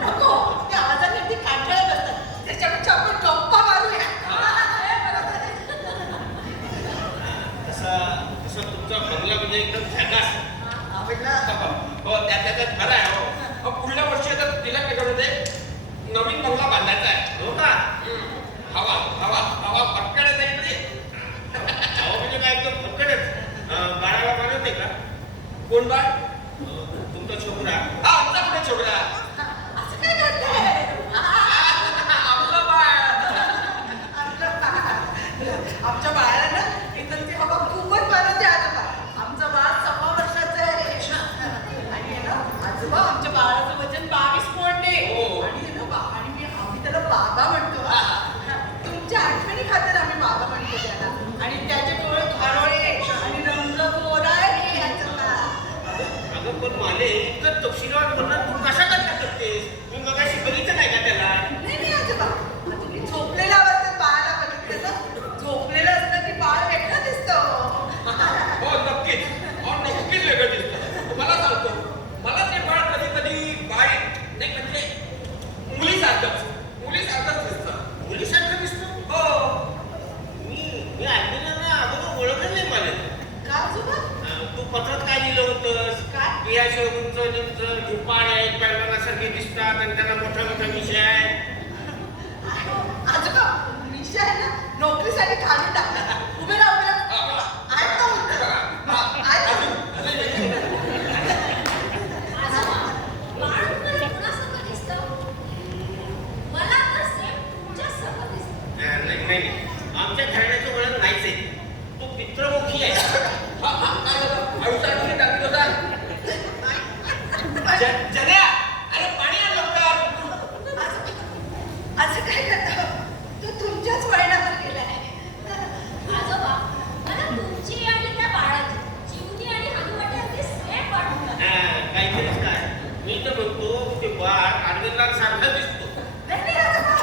नको ते आवाजाने ती काठळत असतात त्याच्यापेक्षा आपण गप्पा मारूया तसा तुमचा बंगला म्हणजे एकदम झकास. आवडला हो त्यात खरं आहे हो. पुढल्या वर्षी आता तिला काय करत नवीन बंगला बांधायचा आहे. हो का? हवा हवा हवा पटकन जाईल अहो म्हणजे काय एकदम फक्कडच. बाळाला बनवते का? कोण बाळ? तुमचा छोकरा. हा आमचा कुठे छोकरा? असं काय करताय आपलं बाळ. आमच्या बाळाला ना इथलची हवा खूपच बनवते आजोबा. आमचं बाळ 6 वर्षाचं आहे आणि आहे ना आजोबा आमच्या बाळाचं वजन 22 पॉइंट आहे. हो. आणि आहे ना आम्ही त्याला बाबा म्हणतो. तुमच्या आठवणी खातर आम्ही बाबा म्हणतो त्याला. आणि त्याचे डोळे खारोळे आणि रंग गोरा आहे आजोबा. अगं पण माले इतकं तपशीलवार बोलणार तू कशा करता करतेस? मी मगाशी बघितलं नाही का त्याला? नाही आजोबा तुम्ही झोपलेला अवस्थेत बाळाला बघितलं ना. झोपलेलं असतं की बाळ वेगळं दिसतं. हो नक्कीच. हो नक्कीच वेगळं दिसतं. मला सांगतो मला ते बाळ कधी कधी बाळ नाही म्हणजे मुलीसारखंच दिसतं. मुलीसारखं दिसतो. हो. मी ऐकलेलं ना अगोदर ओळखलं नाही मला. का आजोबा? तू पत्रात काय लिहिलं होतंस? काय? की या शेवटचं नेमचं झुपाळ आहेत, पैलवानासारखे दिसतात आणि त्यांना मोठा मोठा विषय आहे. आजोबा मिशा आहे ना नोकरीसाठी काढून टाकला. उभे राहा उभे राहा. आहेत ना मुद्दा? आहेत ना? आजोबा, बाळ तुम्हाला कोणासोबत दिसतं? मला तर सेम तुमच्यासोबत दिसतं. नाही आमच्या घराण्याचं वळण नाहीच आहे. तो पितृमुखी आहे. काय झालं? आयुष्यात टाकली होता. जन्या अरे पाणी आण लवकर. असं काय करता? तो तुमच्याच वळणावर गेलाय. आजोबा, मला तुमची आणि त्या बाळाची चिवणी आणि हनुवटी अगदी सेम वाटतं. काहीतरीच काय. मी तर म्हणतो ते बाळ अरविंदांसारखं दिसतो. नाही आजोबा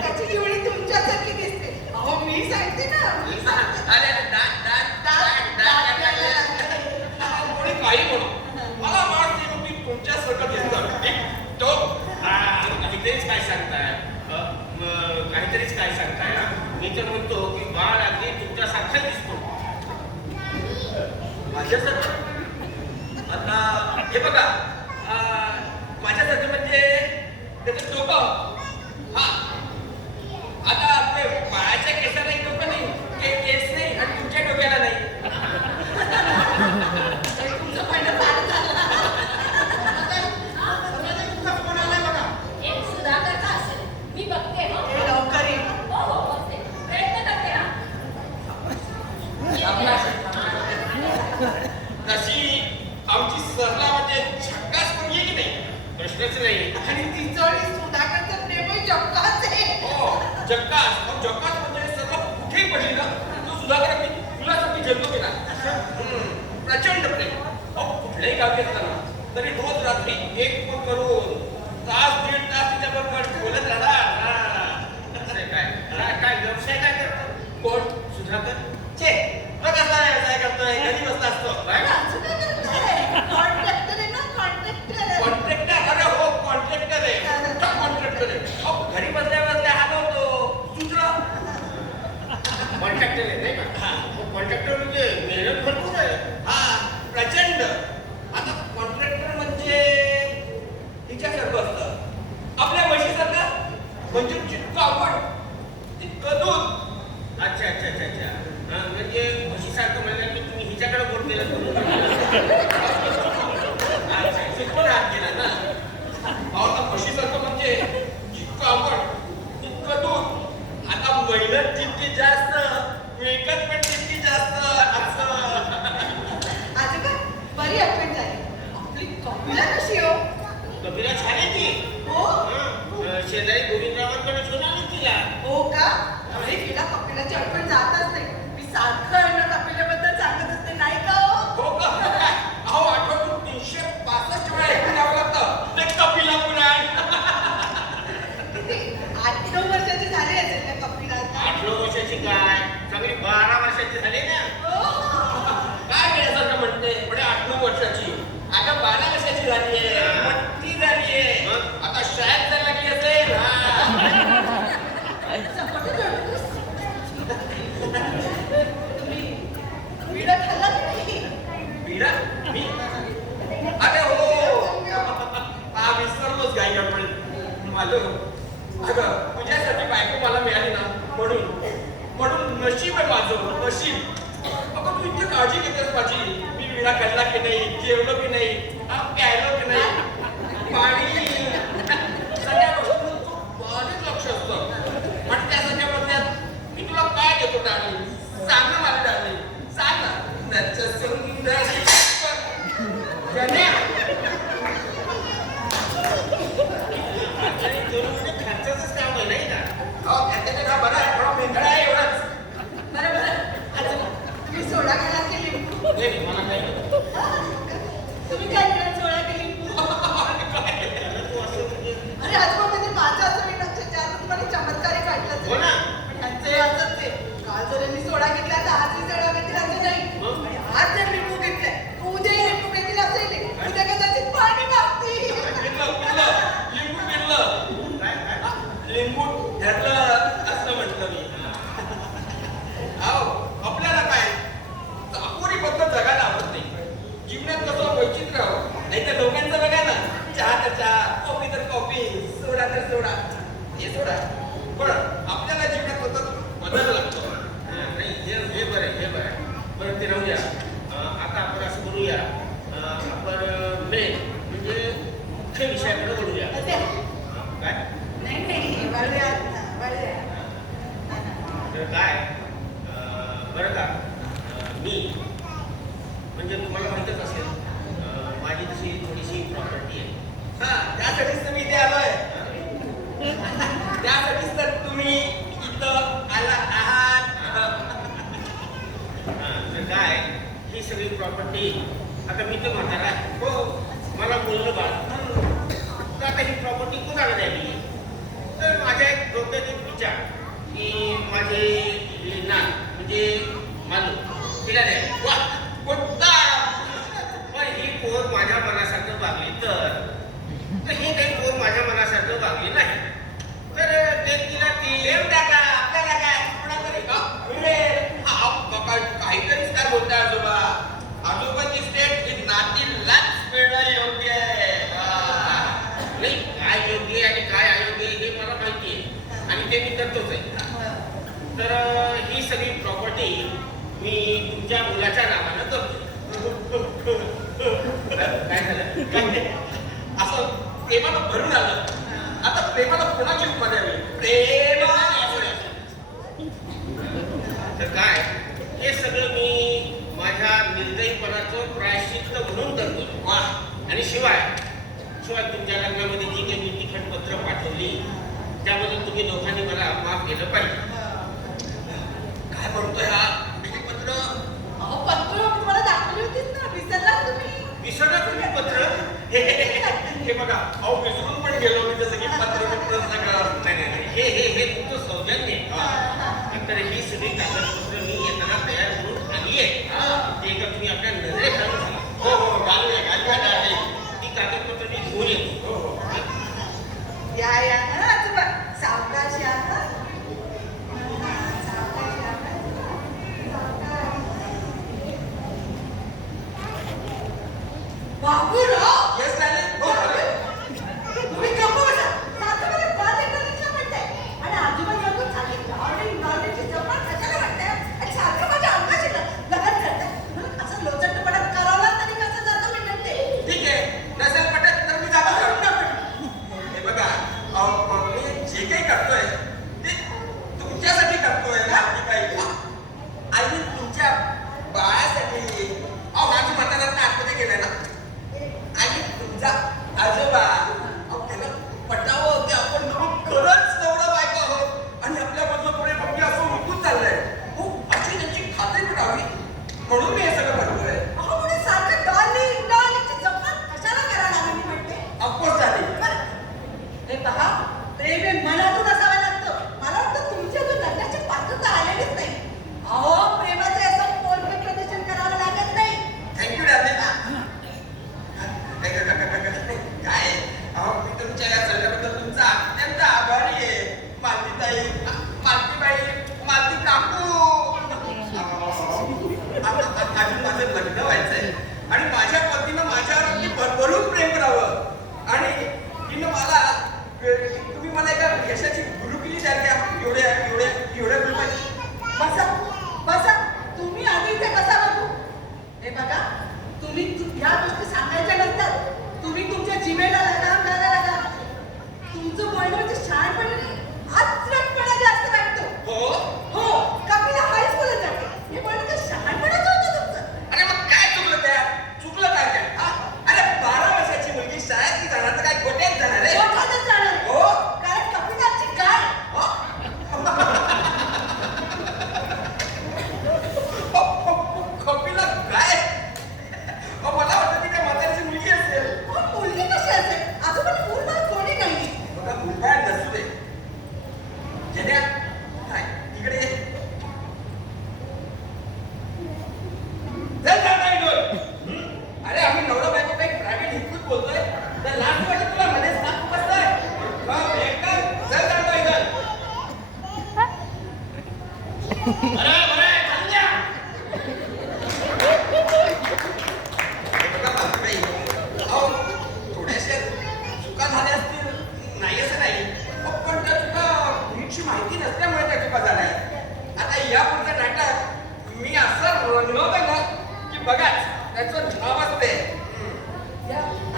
त्याची जीवणी तुमच्यासारखी दिसते. अहो मी सांगते ना मी सांगते. अरे दात द्यायला लागले. कोणी काही म्हणू मला बाळ ते मी तुमच्यासारखं दिसतं. तो काहीतरीच काय सांगताय. काहीतरीच काय सांगताय. मी तर म्हणतो की बाळ अगदी तुमच्यासारखं दिसतो. माझ्यासारखं आता हे बघा माझ्यासारखं म्हणजे त्याचं डोकं. हा आता आपले बाळाच्या केसाला एक डोकं नाही केस नाही आणि तुमच्या डोक्याला नाही. तुमचं म्हणणं फार झालं. तुमचा फोन आलाय बघा. एक सुधाकरचा असेल. मी बघते हो. हे लवकर ये. हो बघते. प्रयत्न करते हा. तशी आमची सरला म्हणजे झक्कास पण की नाही. प्रश्नच नाही. आणि तिचं आणि सुधाकरचं प्रेमही चक्काच आहे. हो जक्कास. मग जक्कास म्हणजे सगळं कुठेही पडली ना तो सुधाकर मी तुलासाठी जन्म केला. प्रचंड प्रेम. अहो कुठल्याही गावी असताना तरी रोज रात्री एक फोन करून तास 1.5 तास तिच्याबरोबर बोलत राहणार. काय व्यवसाय काय करतो? कोण? सुधाकर. छे मग कसला व्यवसाय करतोय घरी बसला असतो. अजून काय करताय? कॉन्ट्रॅक्टर आहे ना कॉन्ट्रॅक्टर. कॉन्ट्रॅक्टर. अरे हो कॉन्ट्रॅक्टर आहे. कॉन्ट्रॅक्टर आहे. अहो घरी बसल्या हलवतो सूत्र. कॉन्ट्रॅक्टर आहे नाही का? कॉन्ट्रॅक्टर म्हणजे मेहनत भरपूर आहे. हा प्रचंड. आता कॉन्ट्रॅक्टर म्हणजे हिच्यासारखं असतं. आपल्या म्हशीसारखं म्हणजे जितकं आवड तितकं दूध. अच्छा म्हणजे म्हशीसारखं म्हणलं की तुम्ही हिच्याकडे बोट दिलं म्हणून. अच्छा तितकं हात गेला ना. आता म्हशीसारखं म्हणजे जितकं आवड तितकं दूध. आता मेहनत जितकी जास्त मिळकत पण तितकी जास्त असं. आजोबा बरी आठवण झाली. आपली कपिला कशी हो? कपिला छान आहे ती. हो शेजारी गोविंदरावांकडे घेऊन आली तिला. हो का? अरे तिला कपिलाची आठवण जातच नाही. मी सारखं आहे ना कपिलाबद्दल सांगत असते नाही का हो? हो का? अहो आठवड्यातून 365 हॅलो अगं तुझ्यासाठी बायको मला मिळाली ना म्हणून नशीब आहे माझं नशीब. अगं तू इतकी काळजी घेतेस माझी. मी विडा खाल्ला की नाही, जेवलो की नाही, प्यायलो की नाही, पाणी सगळ्या गोष्टींवर तू बारीक लक्ष असतं. पण त्या सगळ्या बदल्यात मी तुला काय देतो डार्लिंग? सांग ना मला डार्लिंग, सांग ना. त्याच्या सुंदर खर्चाचंच काम आहे नाही का? त्याच्या बरं आहे, थोडा मेंढळा आहे एवढंच. तुम्ही सोडा केला की लिंबू? नाही मला काही तुम्ही काय केलं सोडा की लिंबू? अरे आजोबा म्हणजे माझं असं मी लक्षात ज्या तुम्हाला चमत्कारी काढलं हो ना. त्यांचे असंच ते काल जर यांनी सोडा घेतला तर आजही सोडा घेतील असं नाही. आणि आज जर लिंबू घेतलाय उद्याही लिंबू घेतील असंही नाही. उद्या कदाचित पाणी मागतील. लिंबू घेतलं असं म्हटलं मी. आपल्याला काय चाकोरी पद्धत जगायला आवडत नाही. जीवनात कसं वैचित्र्य हवं. नाही तर लोकांचं बघा ना, चहा तर चहा, कॉफी तर कॉफी, सोडा तर सोडा, हे सोडा. पण आपल्याला जीवनात सतत बदल लागतो. नाही हे बरं आहे, हे बरं आहे. बरं ते राहूया. आता आपण असं करूया, आपण मेन म्हणजे मुख्य विषयाकडे बोलूया. काय नाही वळूयात ना वळूया. तर काय बरं का, मी म्हणजे तुम्हाला माहीतच असेल माझी तशी थोडीशी प्रॉपर्टी आहे. त्यासाठीच तर मी इथे आलोय. त्यासाठीच तर तुम्ही इथं आला आहात. तर काय ही सगळी प्रॉपर्टी आता मी तर म्हणणार आहे. हो मला बोललं बा तर आता ही प्रॉपर्टी कोणाला द्यावी. तर माझ्या एक डोक्यात एक विचार की माझे ना म्हणजे मालू तिला द्यावी. वा कोणता पण ही पोर माझ्या मनासारखं वागली तर ही काही पोर माझ्या मनासारखं वागली नाही तर ते तिला ती देव टाका. आपल्याला काय कोणाकडे काहीतरीच काय बोलताय आजोबा. आजोबाची स्टेट ही नातीलाच मिळणं योग्य आहे. नाही काय योग्य आहे आणि काय अयोग्य आहे हे मला माहिती आहे आणि ते मी करतोच आहे. तर ही सगळी प्रॉपर्टी मी तुमच्या मुलाच्या नावानं करतो. काय झालं काय असं प्रेमानं भरून आलं. आता प्रेमाला कोणाची उपमा द्यावी. प्रेम तर काय हे सगळं मी माझ्या निर्दयीपणाचं प्रायश्चित्त म्हणून करतो. वा आणि शिवाय तुमच्या लग्नामध्ये जी काही मी तिखटपत्र पाठवली त्याबद्दल तुम्ही दोघांनी मला माफ केलं पाहिजे. काय म्हणतोय हा पत्र? पत्र तुम्हाला दाखवली होतीच ना, विसरला तुम्ही? विसरला तुम्ही पत्र? हे बघा अहो विसरून पण गेलो मी जसं की पत्र सगळं. नाही हे तुमचं सौजन्य. तर ही सगळी कागदपत्र मी येताना तयार करून आली आहे. ते का तुम्ही आपल्या नजरेत घालून हो घालूया ती कागदपत्र मी घेऊन येतो. या आजोबा सावकाश या. बाबूराव येस चालेल. हो तुम्ही गप्प बसा. सारखं मला बात ऐकण्यापेक्षा म्हणताय. आणि आजोबा सांगून सांगितलं नॉर्डिंगची जपान कशाला म्हणताय आणि सारखं माझ्या अंगाशी लग्न करताय. असं लोचटपणा करावला तरी कसं जातं मी म्हणते. ठीक आहे नसेल पटत तर मी जातो. हे बघा मी जे काही करतोय ते तुमच्यासाठी करतोय ना. मी काही आणि तुमच्या बाळासाठी माझी म्हाताऱ्यांना आतमध्ये गेलंय ना.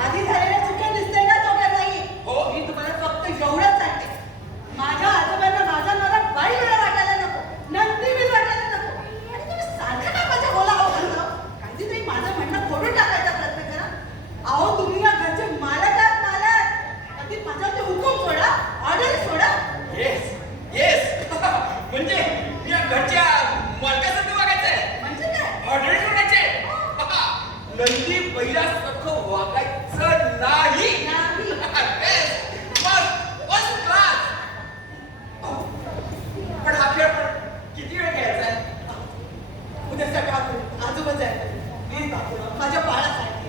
आधी झालेल्या चुक्या दिसते ना दोघांनाही. हो. मी तुम्हाला फक्त एवढंच सांगते, माझ्या आजोबांना माझा मला बाई वेळा वाटायला नको, नंदी मी वाटायला नको. आणि तुम्ही सारखं काय माझ्या बोलावं घालता? काहीतरी माझं म्हणणं खोडून टाकायचा प्रयत्न करा. अहो तुम्ही या घरचे मालक आहात, मालक. कधी माझ्यावरती हुकूम सोडा, ऑर्डर सोडा. येस येस म्हणजे मी या घरच्या मालकासारखं वागायचंय, म्हणजे काय? ऑर्डर सोडायचे. नंदी बैलासारखं वागायचं नाही. नाही. First class. पण हा खेळ पण किती वेळ घ्यायचा आहे? उद्या सकाळ आजोबा जायचं. प्लीज बाबू माझ्या बाळासाठी.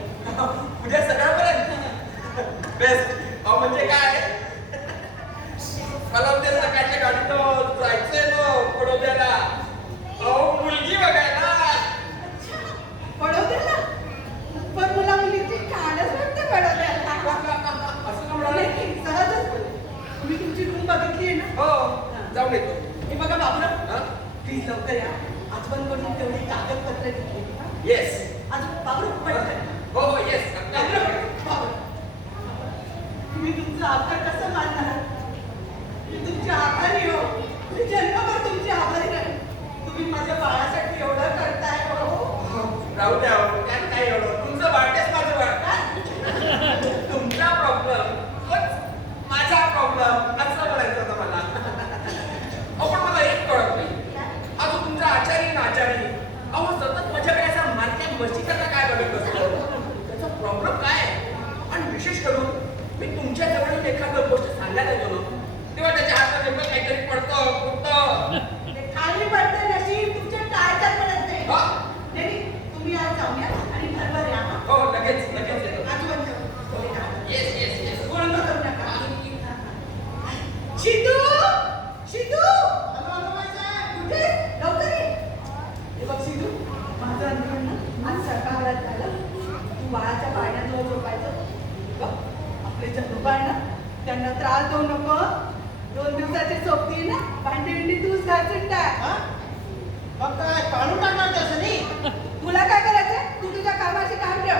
उद्या सकाळपर्यंत बेस्ट. म्हणजे काय, मला उद्या सकाळच्या गाडीनं जायचंय ना पडोद्याला. मुलगी बघायला. पडवते ना, पण मला मुलीची काळच वाटते पडवत्याला. असं का म्हणाले? नाही, सहजच बोलले. तुम्ही तुमची रूम बघितली आहे ना? हो जाऊन येतो. हे बघा बाबूराव, हा? प्लीज लवकर या. आजोबांकडून तेवढी कागदपत्र घेतली. येस. आज बाबूराव पटकन. हो हो येस. बाबूराव, बाबूराव. तुम्ही तुमचा आभार कसं मानणार? मी तुमची आभारी हो. मी जन्मभर तुमची आभारी राहील. तुम्ही माझ्या बाळासाठी एवढं करताय हो. राहू द्या हो. त्यात काय एवढं, तुमचं वाटतेच माझं वाट. तुमचा प्रॉब्लेम माझा प्रॉब्लेम असं म्हणायचं होतं मला. पण मला एक कळत नाही, हा जो तुमचा आचारी ना आचारी, अहो सतत माझ्याकडे असा मारक्या म्हशीचा काय बघत असतो, त्याचा प्रॉब्लेम काय आहे? आणि विशेष करून मी तुमच्या जवळून एखादं गोष्ट सांगायला गेलो तेव्हा त्याच्या हातात नेमकं काहीतरी पडतं फुटतं. ते खाली पडते नशीब तुमच्या टाळ्यात पडत नाही. हा? नाही, तुम्ही आज जाऊया आणि घरवर या. हा? हो लगेच लगेच येतो. आजोबांच्या येस येस येस. गोंधळ करू नका. शितू, शितू, कुठे? लवकर ये. हे बघ शितू, माझं अंतरण ना आज स्वयंपाकघरात झालं. तू बाळाच्या पाळण्याजवळ झोपायचं. बघ, आपले जन्मबाळ ना, त्यांना त्रास देऊ नको. 2 दिवसाची सोबती ना, भांडी बिंडी तूच घासून टाक. हा? मग काय काढून टाकणार त्याचं नाही? तुला काय करायचंय? तू तुझ्या कामाशी काम ठेव.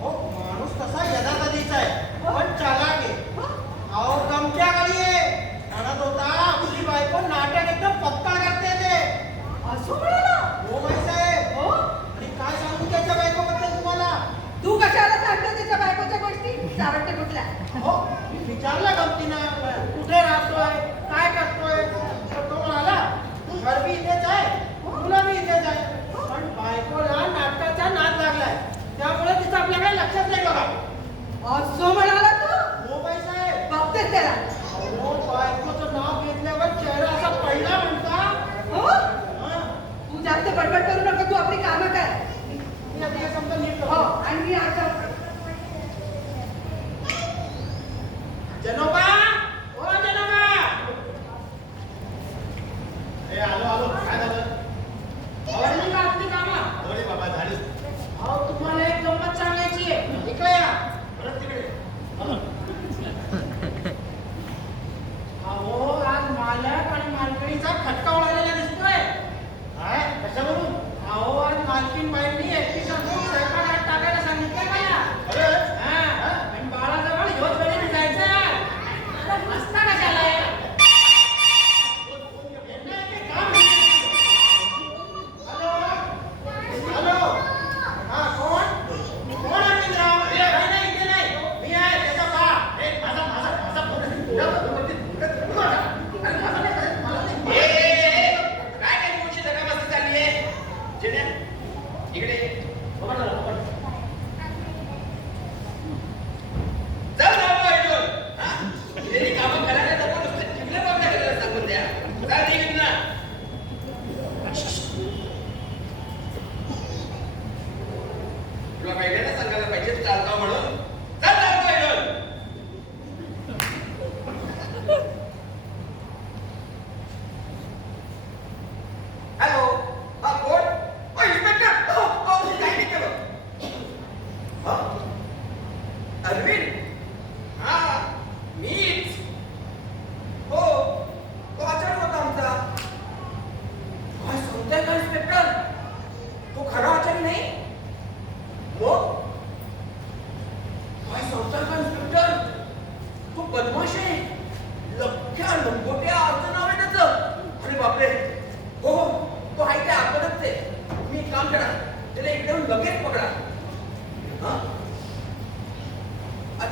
हो माणूस तसा यदाकधीचा आहे, पण चालाक आहे. हो? अहो गमत्या गाडी आहे. म्हणत होता आपली बायको नाटक एकदम पक्का करते ते. असं म्हणाला? हो साहेब. हो? आणि काय सांगू त्याच्या बायकोबद्दल तुम्हाला? तू कशाला सांगतो त्याच्या बायकोच्या गोष्टी? चावटते कुठल्या? हो मी विचारलं गमतीनं, कुठे राहतोय, काय करतोय, तर तो म्हणाला घर बी इथेच आहे, मुलं बी इथेच आहे, पण बायकोला नाटकाचा नाद लागलाय, त्यामुळे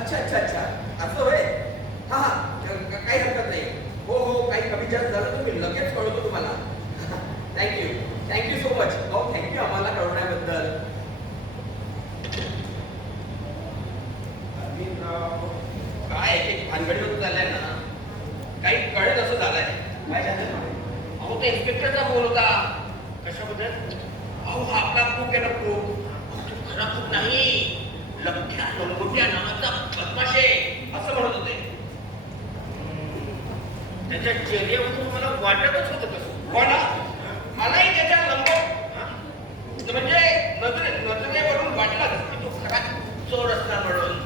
अच्छा अच्छा अच्छा असं होय. हा हा काही हरकत नाही. हो हो काही कमी जास्त झालं तर मी लगेच कळवतो तुम्हाला. Thank you so much. हो थँक्यू आम्हाला कळवण्याबद्दल. काय एक एक भानगडी होत चाललाय ना, काही कळत असं झालंय. काय झालं? अहो ते इन्स्पेक्टरचा फोन होता. कशाबद्दल? अहो हा आपला खूप आहे ना खूप खरा खूप नाही, लख्या लंगोट्या नावाचा बदमाश आहे असं म्हणत होते. त्याच्या चेहऱ्यावरून मला वाटतच होतं तसं. पण मलाही त्याच्या म्हणजे नजरेवरून वाटलं की तो खरा चोर असणार म्हणून.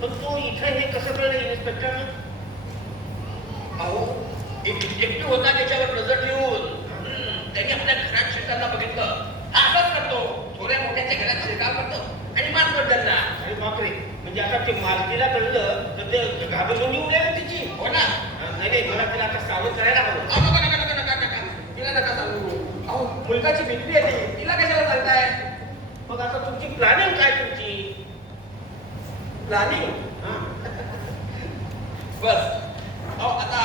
पण तो इथं हे कसं कळलं इन्स्पेक्टर? अहो एक डिटेक्टिव्ह होता त्याच्यावर नजर ठेवून. त्यांनी आपल्या घरात शेतांना बघितलं. असंच करतो, थोड्या मोठ्याच्या घरात शेतात करतो आणि मारतो त्यांना. अरे बापरे, म्हणजे आता ते मालकीला कळलं तर ते घाबरून येऊ लागली तिची. हो ना. नाही नाही, मला तिला आता सावध करायला हवं. अहो, नका. तिला नका सांगू. अहो मुलगाची भीती आहे ती, तिला कशाला सांगताय? मग आता तुमची प्लॅनिंग काय तुमची? प्लॅनिंग हा. बस. अहो आता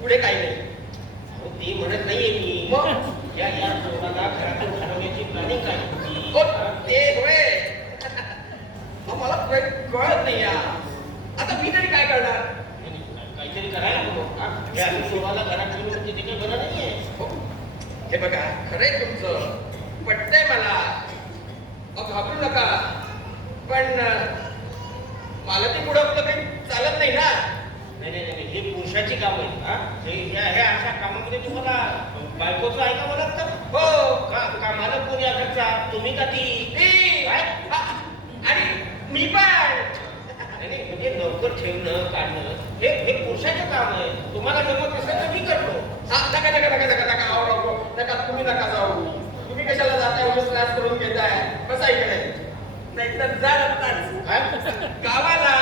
पुढे काही नाही. अहो, ते म्हणत नाहीये मी. मग या चोराला घरातून हरवण्याची प्लॅनिंग काय तुमची? हो, ते होय. अहो, मला कळत नाही या. आता मी तरी काय करणार? काहीतरी करायला हवं. हा? या चोराला घरात ठेवून म्हणजे ते काही बरं नाहीये. हो. हे बघा खरंय तुमचं, पटतंय मला. अहो घाबरू नका. पण मला ते पुढं काही चालत नाही ना. नाही, हे पुरुषाची काम आहेत. हा? ह्या अशा कामामध्ये तुम्हाला बायकोचं ऐकावं लागतं. हो. कामाला कोणी असायचा, तुम्ही का ती? काय? आणि मी पण. नाही, म्हणजे लवकर ठेवणं काढणं हे पुरुषाचं काम आहे. तुम्हाला जमत असेल तर मी करतो. नका तुम्ही नका जाऊ. तुम्ही कशाला जाताय? उगाच त्रास करून घेताय. बसा इकडे. नाहीतर जा रस्ताच. काय? गावाला.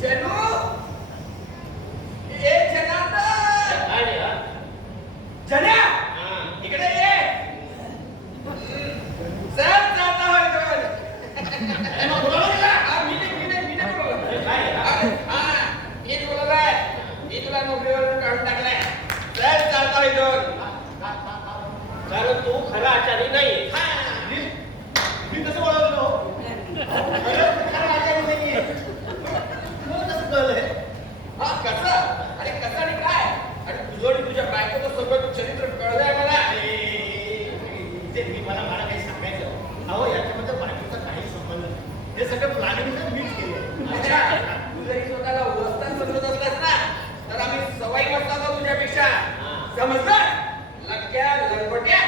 जनू ए जनार्दन. काय रे, हा? जन्या हा. इकडे ये. सर जाता होय दोन. मग बोलावलं का? मी नाही बोलवलं. काय? मी बोलवलंय. मी तुला नोकरीवरून काढून टाकलाय. सर जाता होय दोन. कारण तू खरा आचारी नाही. मी कसं बोलवतो? खरं आचारी नाहीये. मला कसं कळलंय? हा कसं आणि काय? आणि तुझं आणि तुझ्या बायकोचं सगळं चरित्र कळलंय मला. मला काही सांगायचं. अहो याच्यामध्ये बायकोचा काही संबंध नाही. हे सगळं प्लॅनिंग मीच केलं. अच्छा, तू जरी स्वतःला वस्ताद समजत असलास ना, तर आम्ही सवाई मस्ताद तुझ्यापेक्षा. समजलं? लक्या लंगोट्या.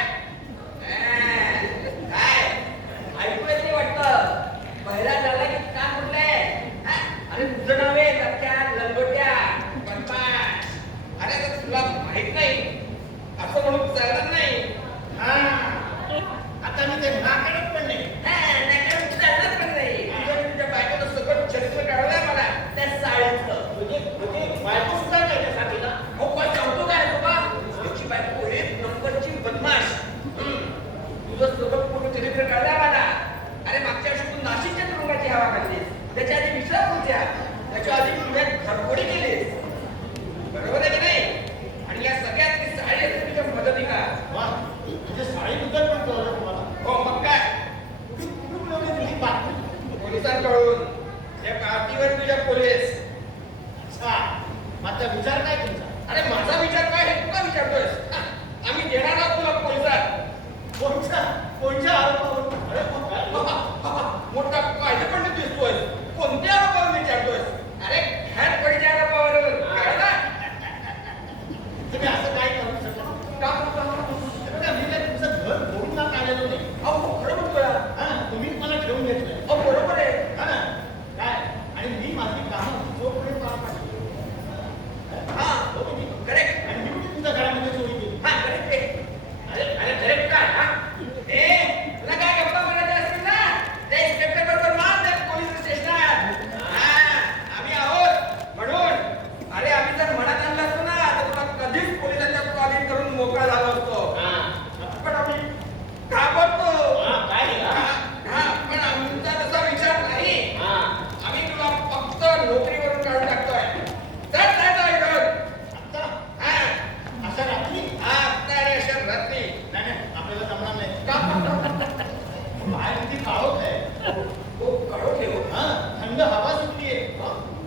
हो काढून ठेव. हा, थंड हवा सुटलीये.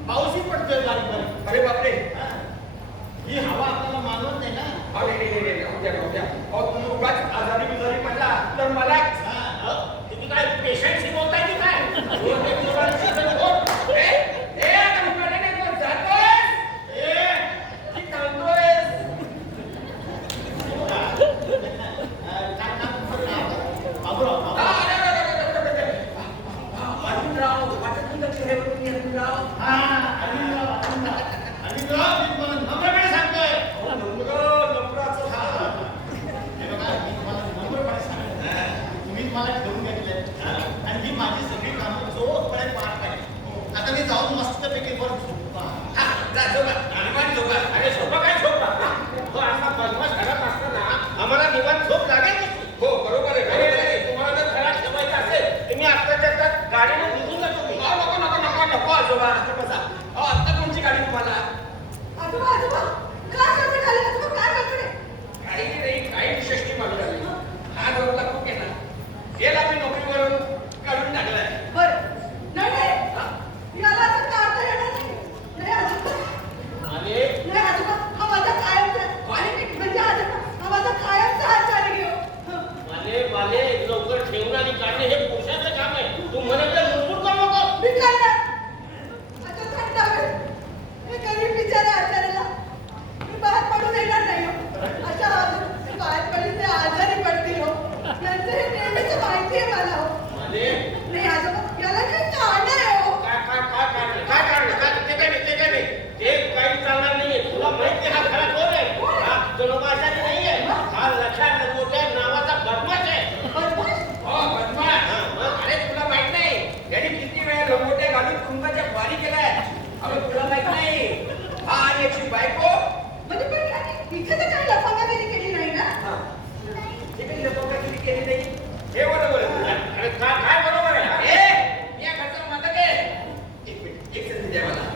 पाऊसही पडतोय बारीक बारीक. अरे बापरे. हा. ही हवा आपल्याला मानवत नाही ना. नाही राहू द्या. अहो तुम्ही उगाच आजारी बिजारी पडला तर मला हा, तुम्ही काय पेशंटशी बोलताय की काय? आता मुकाट्याने कोण जातोयस? की थांबतोयस? बाबूराव, अर्जुनराव वाटत तुमच्या चेहऱ्यावरून अर्जुनराव. हा, अनिलराव, मी तुम्हाला नम्रपणे सांगतोय. नम्राचं हा. हे बघा, मी तुम्हाला नम्रपणे सांगतोय. तुम्ही मला ठेवून घेतलंय आणि ही माझी सगळी कामं जोरपणे पार पाहिजे. आता मी जाऊन मस्तपैकी वर झोपतो. जा झोपा. निवांत झोपा. अरे झोपा काय झोपा? तो असा बदमाश घरात असताना आम्हाला निवांत झोप लागेल कशी? हो बरोबर आहे. अरे अरे, तुम्हाला जर घरात ठेवायचं असेल तर मी आत्ताच्या आत्ता गाडीने निघून जातो मी. नको आजोबा. बसा. आता कोणची गाडी तुम्हाला? आजोबा आजोबा काय गडबड झाली आजोबा काय गडबड आहे? काही विशेष नाही मागू लागली. हा जवळला खूप आहे ना. गेला मी नोकरीवरून काढून टाकलाय. बरं नाही याला असं काढता येणार नाही. नाही आजोबा आणि नाही आजोबा हा माझा कायमचा म्हणजे आजोबा हा माझा कायमचा आचार्य घेऊ. माले लवकर ठेवून आणि काढणे हे पुरुषाचं काम आहे. तू म्हणत मुरमुर करू नको. मी करणार आता थंड हवेत हे गरीब बिचाऱ्या आचार्याला मी बाहेर पडून येणार नाही हो. अशा बाहेर पडले ते आजारी पडतील हो. यांचं हे नेहमीच माहिती आहे मला हो. माले नाही आजोबा याला काही कारण आहे हो. काय नाही ते काही चालणार नाहीये. तुला माहिती आहे हा खरा कोण आहे? हा जनोबाशाची नाहीये. हा लक्षात मोठ्या नावाचा बदमाश आहे. बदमाश? बदमाश. अरे तुला माहित नाही याने किती वेळा लंगोट्या घालून कुंभाच्या वारी केलाय. अरे तुला माहित नाही हा आणि याची बायको. म्हणजे पण याने इथे तर काही लफाबागिरी केली नाही ना. हे काही लपवगिरी केली नाही. हे बरोबर आहे. अरे काय बरोबर आहे? मी या घरचा मालक आहे. एक मिनिट एक संधी द्या मला.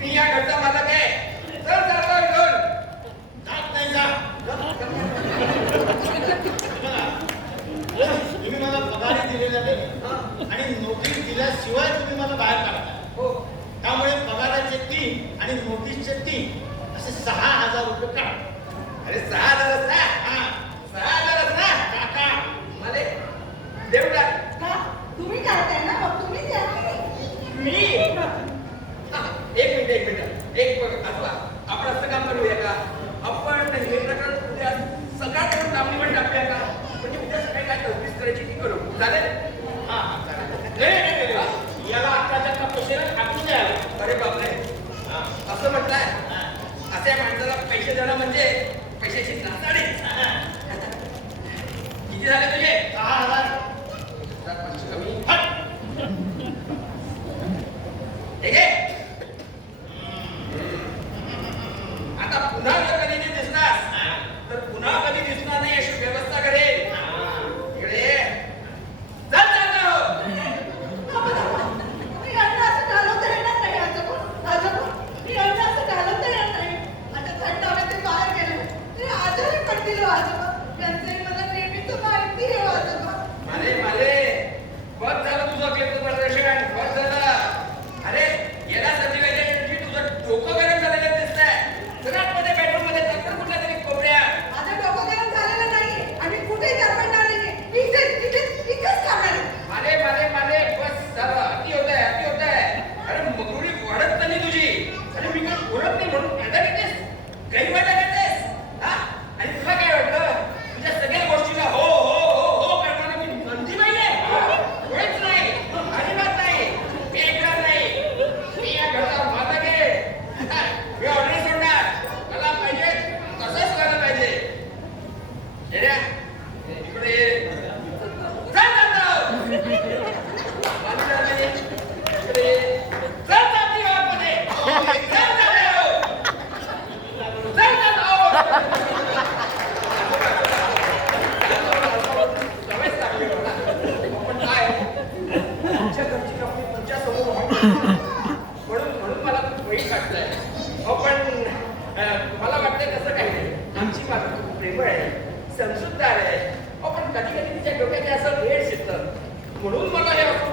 मी या घरचा मालक आहे. चल जातो घेऊन. जात नाही जा. तुम्ही मला पगारी दिलेला नाही आणि नोटीस दिल्याशिवाय तुम्ही मला बाहेर काढता. हो. त्यामुळे पगाराचे 3 आणि नोटीसचे 3 असे 6,000 रुपये काढ. अरे 6,000 ना. हा, 6,000 ना. काका. मला देऊ टाक. का तुम्ही काढताय ना मग तुम्ही द्या की. मी एक मिनिट एक आजोबा आपण असं काम करूया का? आपण हे प्रकरण उद्या सकाळ करून लांबणीवर टाकूया का? म्हणजे उद्या सकाळी काय तजवीज करायची ती करू. चालेल? हा चालेल. नाही. याला आत्ताच्या कपशीला टाकून द्यायला. अरे बापरे. असं म्हटलंय. अशा माणसाला पैसे देणं म्हणजे पैशाची नासाडी. किती झाले तुझे? 6,000. कमी. हट. हे घे. आता पुन्हा जर कधी नाही दिसलास तर पुन्हा कधी दिसणार नाही अशी व्यवस्था करेल. इकडे ये. चल चाललो. मी अन्न असं घालवता येणार नाही आजोबा. आजोबा मी अन्न असं घालवता येणार नाही. आता थंड हवेत ते बाहेर गेले ते आजारी पडतील हो आजोबा. त्यांचंही मला नेहमीच माहिती आहे हो आजोबा. माले बस झालं तुझं कीर्तन प्रदर्शन. बस झालं. अरे गेला संधी तुझं डोकं गरम झालेलं दिसतंय. घरात मध्ये बेडरूम मध्ये चक्कर कुठल्या तरी कोपऱ्यात. माझं डोकं गरम झालेलं नाहीये आणि कुठेही धडपडणार नाहीये. मी इथेच थांबणार आहे. माले बस झालं. अति होतंय. अरे मगरुरी वाढत नाही तुझी. अरे मी काय बोलत नाही म्हणून फायदा घेतेस. गैरफायदा घेतेस. हा? आणि तुला काय वाटलं तुझ्या सगळ्या गोष्टीला हो हो हो हो करणारा मी नंदी नाहीये. कोणीच नाही. अजिबात नाही. मी ऐकणार नाही. मी या घरचा मालक आहे. मी ऑर्डर सोडणार. मला पाहिजे तसंच करायला पाहिजे. येड्या, इकडे ये. चल जातो. माझी झाली. इकडे ये. चल जाती आतमध्ये. चल जातो. चल जातो. सवयच लागली मला. पण काय तुमच्या घरची कंपनी तुमच्या समोर म्हणून मला खूप वाईट वाटतंय. पण मला वाटतंय कसं काही नाही. आमची बाजू खूप प्रेमळ आहे, समजूतदार आहे. पण कधी कधी तिच्या डोक्यात असं वेळ शिकतं. म्हणून मला हे असं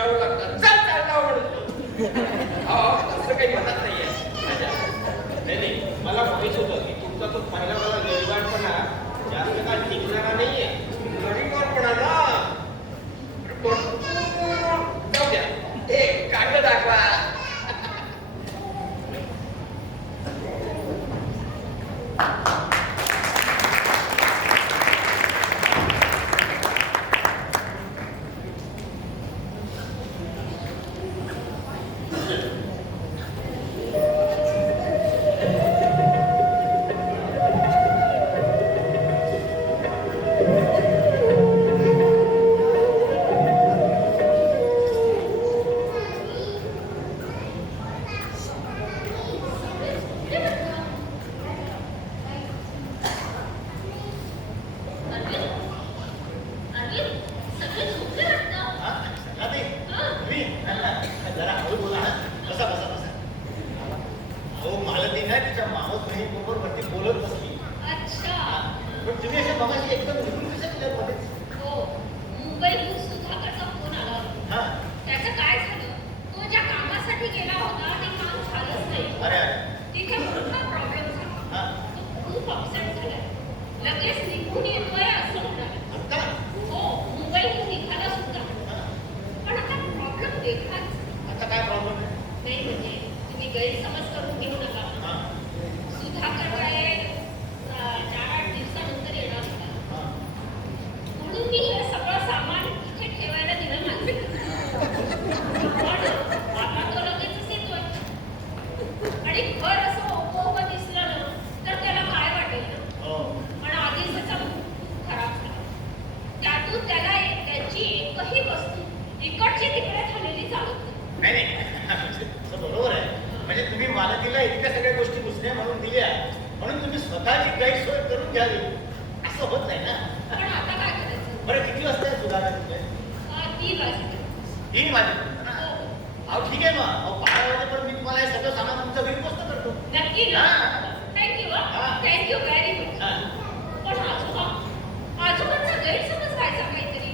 द्यावं लागतं. चल चालता म्हणतो. असं काही म्हणत नाहीये माझ्या. नाही, मला माहित होतं की तुमचा तो पहिला मला गरीबांपणा जास्त काळ टिकणारा नाहीये. गरीबांपणा ना जाऊ द्या. हे कागद दाखवा. जरा हळू बोला ना. बसा बसा बसा. अहो मालती ना तिच्या मावस बहीण बरोबर वरती बोलत बसली. अच्छा. पण तुम्ही अशा मगाशी एकदम निघून कशा गेल्या मध्येच? हो, मुंबईहून सुधाकरचा फोन आला होता. हा. त्याचं काय झालं, तो ज्या कामासाठी गेला होता ते काम झालंच नाही. अरे अरे. तिथे मोठा प्रॉब्लेम झाला. हा. तो खूप अपसेट झालाय. लगेच निघून येतोय असं म्हणाला. आता? हो, मुंबईहून निघाला सुद्धा. हा. पण आता प्रॉब्लेम वेगळाच. आता काय प्रॉब्लेम आहे? नाही म्हणजे तुम्ही गैरसमज करून घेऊ नका. हा. सुधाकर काय 4-8 दिवसानंतर येणार होता. हा. म्हणून मी हे सगळं सामान इथे ठेवायला दिलं नाही. पण आता तो लगेचच येतोय. आणि घर असं ओपं दिसलं ना तर त्याला काय वाटेल ना. हो. पण आधीच त्याचा मूड खूप खराब झाला. त्यातून त्याला त्याची एकही वस्तू इकडची तिकडे झालेली चालत नाही. नाही नाही. तसं बरोबर आहे. म्हणजे तुम्ही मालतीला इतक्या सगळ्या गोष्टी दुसऱ्या म्हणून दिल्या म्हणून तुम्ही स्वतःची गैरसोय करून घ्यावी असं होत नाही ना. पण आता काय करायचं? बरं किती वाजता आहे सुधारणा तुझे? 3 वाजता. 3 वाजेपर्यंत ना. हो. अहो ठीक आहे मग. अहो 12 वाजेपर्यंत मी तुम्हाला हे सगळं सामान तुमच्या घरी पोस्ट करतो. नक्की ना? हा. थँक्यू हा. Thank you very much. हा. पण आजोबांचा गैरसमज व्हायचा काहीतरी.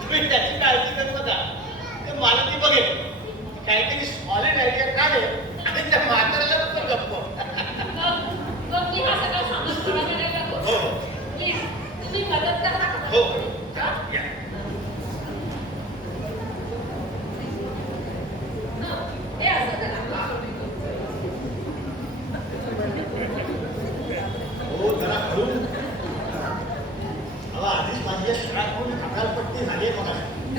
तुम्ही त्याची काळजी करू नका. ते मालती बघेल काहीतरी सॉलिड आयडिया काढेल आणि त्या म्हाताऱ्याला पण गप्प. मग मी हा सगळा सामान कोणाकडे टाकू? हो. प्लीज तुम्ही मदत करा का? हो. हा? या. हे असं करा. हो जरा हळू. अहो आधीच माझी घराकडून हकालपट्टी झाली आहे मला.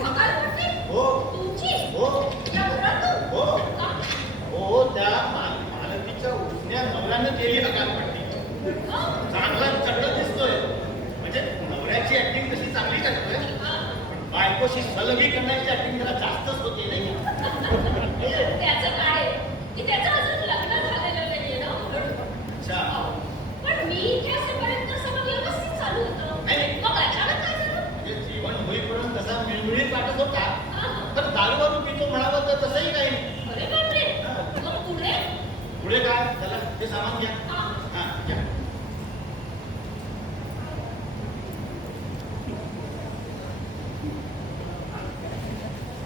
हकालपट्टी? हो. तुमची? हो. या घरातून? हो. का? हो त्या मालतीच्या उठण्या नवऱ्यानं केली हकालपट्टी. हा? चांगला चढ दिसतोय. म्हणजे नवऱ्याची ऍक्टिंग तशी चांगली करतोय हा. पण बायकोशी सलगी करण्याची ऍक्टिंग जरा जास्तच होते नाही का? त्याचं काय की त्याचं अजून लग्न झालेलं नाहीये ना म्हणून. अच्छा. पण मी इथे असेपर्यंत सगळं व्यवस्थित चालू होतं. नाही. मग अचानक काय झालं? म्हणजे जीवन होईपर्यंत तसा मिळमिळीत वाटत होता. हा. तर दारूवारू पितो म्हणावं तर तसंही काही नाही. अरे बापरे. मग पुढे? पुढे काय चला ते सामान घ्या. हा. हा घ्या.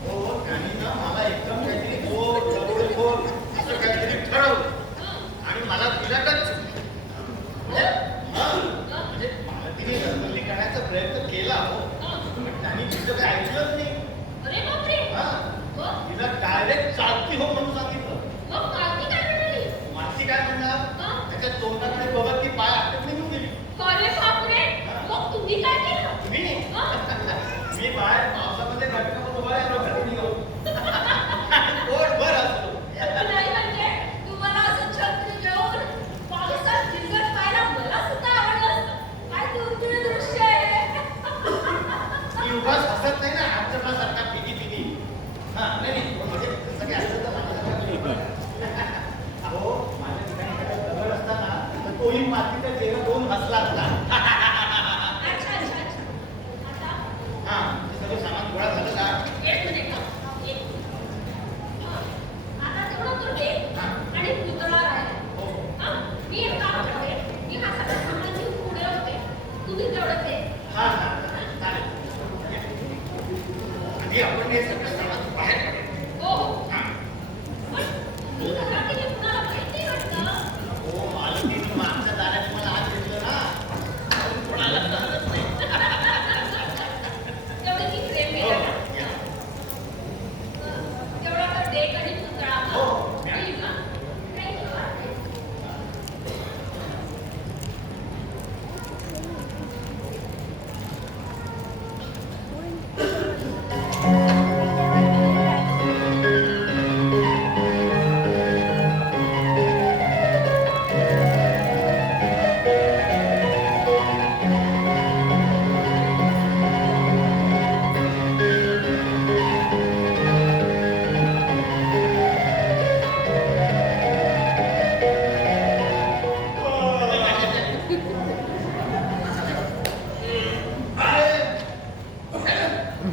हो त्यांनी ना मला एकदम काहीतरी गोड दरोडेखोर असं काहीतरी ठरवलं हा. आणि मला दिला टच. म्हणजे मालतीने रंगवली करण्याचा प्रयत्न केला हो हा. पण त्यांनी तिचं काही ऐकलंच नाही. अरे बापरे. हा. मग तिला डायरेक्ट चालती हो म्हणून सांगितलं. मग मालती काय म्हणाली? मालती काय म्हणणार हा. त्याच्या तोंडाकडे बघत ती पाय आपल्यात निघून गेली. अरे बापरे. मग तुम्ही काय केलं? मी हा. मी बाहेर पावसामध्ये गटकावर उभा राहिलो घरी निघालो. पोटभर असतो. नाही म्हणजे तुम्हाला असं छत्री घेऊन पावसात भिजत खायला मला सुद्धा आवडलं असतं. काय दुर्मिळ दृश्य आहे. ती उगाच हसत नाही ना आमच्यासारखा पिगी पिगी. हा नाही नाही म्हणजे तसं काही असतं तर माझ्यासारखा अहो माझ्या ठिकाणी एखादा दगड असताना तर तोही मातीचा चेहरा दोन हसला असता. अच्छा अच्छा अच्छा. आता हा ते सगळं सामान गोळा झालं का? एक मिनिट हा. एक मिनिट. हा. आता तेवढं तो दे आणि पुतळा राहिला. हो. हा. मी एक काम करते. मी हा सगळा सामान घेऊन पुढे होते. तुम्ही तेवढं दे. हा हा चालेल. या. आधी आपण हे सगळं सामान बाहेर पडेल. हो हा. पण मी घरातील कुणाला माहिती वाटतं हो मालकीने मागच्या दारात मला आत घेतलं ना म्हणून कोणाला कळत नाही. तेवढे मी प्रेम हो, केलं ना या. तेवढा तर डेक आणि पुतळा हो. नाही ना? Thank you.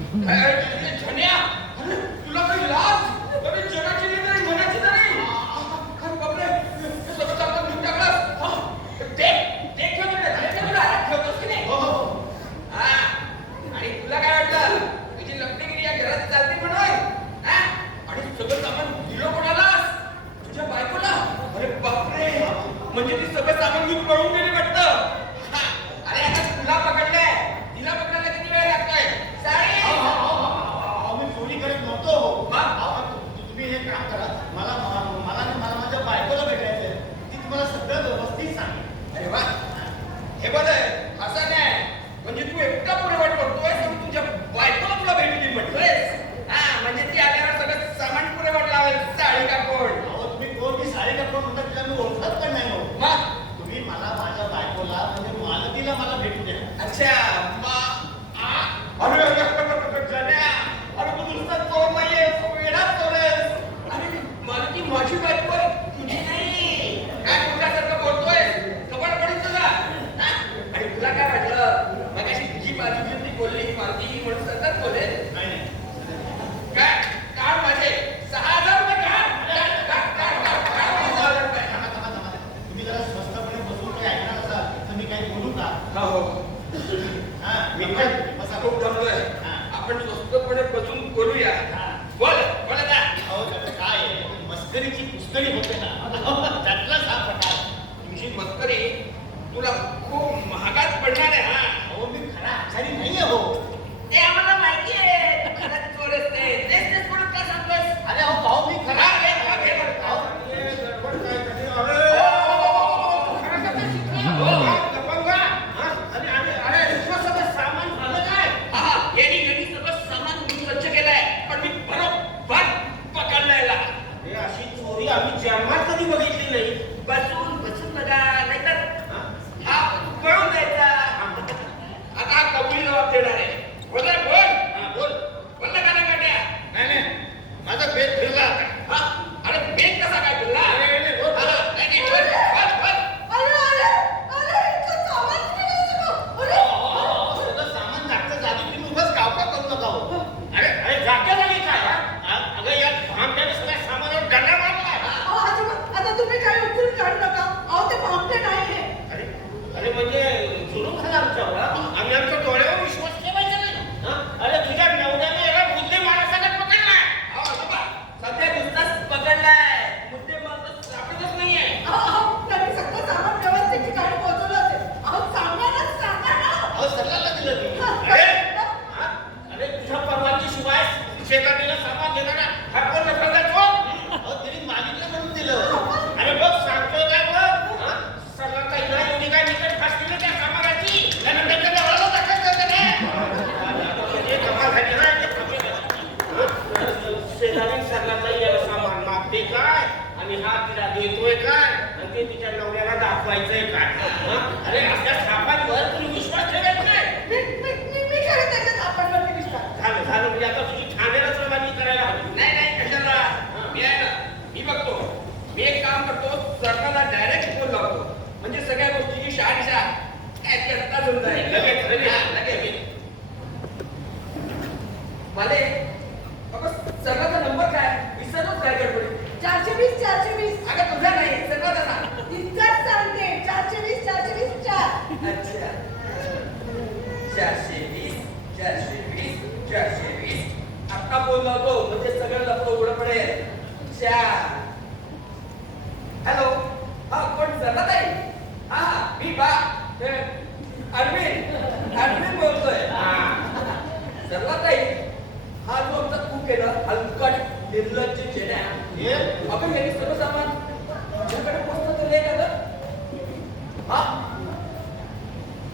धन्या, तुला काही लाज? अरे जगाची नाही तरी मनाची तरी. अरे बापरे, हे सगळं आपण घेऊन टाकलंस. हा, ते ठेवतो रे, ते ठेवतो रे. अरे ठेवतोस की नाही? हो हो हा, आणि तुला काय वाटलं? तुझी लपडेगिरी या घरात चालते म्हणून? हा? आणि सगळं सामान दिलं कोणालास? तुझ्या बायकोला? अरे बापरे, म्हणजे ती सगळं सामान घेऊन पळून गेली वाटतं. हा, अरे आता तुला पकडलंय, तिला पकडायला किती वेळ लागतोय? साडी. अहो, मी चोरी करत नव्हतो. मग? अहो, तुम्ही हे काम करा मला मला माझ्या बायकोला भेटायचंय. ती तुम्हाला सगळं व्यवस्थित सांगेल. अरे वा, हे बरं आहे. असं नाही म्हणजे तू एकटा पुढे वाट करतोय तर तुझ्या बायकोला तुला भेटू दे म्हणतोयस. हा, म्हणजे ती आल्यावर सगळं सामान पुढे वाट लावेल, साडी कापड. अहो तुम्ही कोण मी साडी कापड म्हणता तिला मी ओळखत पण नाही हो. मग तुम्ही मला माझ्या बायकोला म्हणजे मालकीला मला भेटू द्या. अच्छा, अरे अरे जण्या, अरे तू नुसता चोर नाहीये, तू वेडा चोर आहेस. अरे मालकी माझी बायको आहे, तुझी नाही. काय कुठल्यासारखं बोलतोय? खबर पडेल तुला. हा? आणि तुला काय वाटलं मगाशी तुझी बाजू जी ती बोलली मालकी म्हणून सतत बोले. नाही नाही. काय काढ माझे 6,000 रुपये काढ 6,000 रुपये. थांबा. तुम्ही जरा स्वस्तपणे बसून काही ऐकणार असाल तर मी काही बोलू का? हो हा, मी पण बसा. खूप जमलोय. हा. आपण स्वस्तपणे बसून बोलूया. हा. बोल आता. अहो त्याचं काय आहे, मस्करीची पुष्कळी होते ना त्यातलाच हा प्रकार. तुझी मस्करी तुला खूप महागात पडणार आहे. हा, अहो मी खरा आचारी नाहीये हो. ते आम्हाला माहिती आहे. तू खरंच चोर असते. तेच म्हणून काय सांगतोस? अरे अहो भाऊ मी खरा हा, घे बरं. अहो, गडबड काय झाली? खरं सांगतोस? हो, लपंगा. हा, अरे दुसरं सगळं सामान झालं काय? हा, यांनी सगळं सामान मी स्वच्छ केलंय, पण मी बरोबर पकडलाय. हे अशी चोरी आम्ही जन्मात कधी बघितली नाही. बसून बघा, नाहीतर हा पळून जायचा. आता हा कबुली जबाब देणार आहे. बोल रे, बोल ना गाण्या काट्या. नाही माझा पेट फिरला आता. हा, अरे बेग कसा काय बोलला? नाही, बोल. नाही, बोल. इतकं सामान कुठे गेलं सगळं? अहो, सगळं सामान जागचं जागी तुम्ही उगाच गावका करू नका हो. अरे जाग्या लागली काय हा? अगं या भामट्याने सगळ्या सामानावर गल्ला मारला. आता तुम्ही काय उकरून काढू नका. अहो ते भामटे नाही हे. अरे म्हणजे जुलूम झाला आमच्यावर. आम्ही आमच्या डोळ्यावर विश्वास ठेवायचा नाही. हा? अरे तुझ्या नवऱ्याने याला बुद्धी माणसाला पकडलाय. सध्या नुसताच पकडलाय. मुद्दे मात्र सापडतच नाहीये. त्यांनी सगळं सामान व्यवस्थित ठिकाणी पोहोचवलं असेल. अहो सांगा ना. अहो सल्लाला दिलं मी. अरे तुझ्या परवानगी शिवाय शेतातील सामान देणारा हा कोण लफंगा चोर? अहो तिने मागितलं म्हणून दिलं. अरे बघ सांगतोय काय बघ. हा? सगळं काही नाही एवढी काय निकट फासली त्या सामानाची. त्यानंतर त्या नवऱ्याला दाखल करते म्हणजे कमाल झाली ना. शेजारी सगळ्यांना याला सामान मागते काय आणि हा तिला देतोय काय आणि ते तिच्या नवऱ्याला दाखवायचंय काय. हा? अरे अशा सापांवर तुम्ही विश्वास ठेवायचा नाही. मी खरं त्याच्यात आपणवरती विश्वास. झालं म्हणजे आता तुझी ठाण्यालाच रवानगी करायला हवी. नाही कशाला. मी आहे ना, मी बघतो. मी एक काम करतो, सरकारला डायरेक्ट फोन लावतो. म्हणजे सगळ्या गोष्टीची शहानिशा काय करता होऊन जाईल. लगेच. मला सगळ्याचा नंबर काय विसरलोच काय गडबडी. 420. अगं तुझा नाही सगळ्याचा सांग. इतकंच सांगते. 420 4. अच्छा 420. बोलवतो म्हणजे सगळं लपडं उघडं पडेल. हॅलो, हा कोण जरा ताई? हा मी अरविंद बोलतोय. जरा ताई, हा जो आमचा कुक आहे ना, हलकट निर्लज्ज चेन्या, आपण यांनी सगळं सामान तुझ्याकडे पोहोचत दिलंय का ग? हा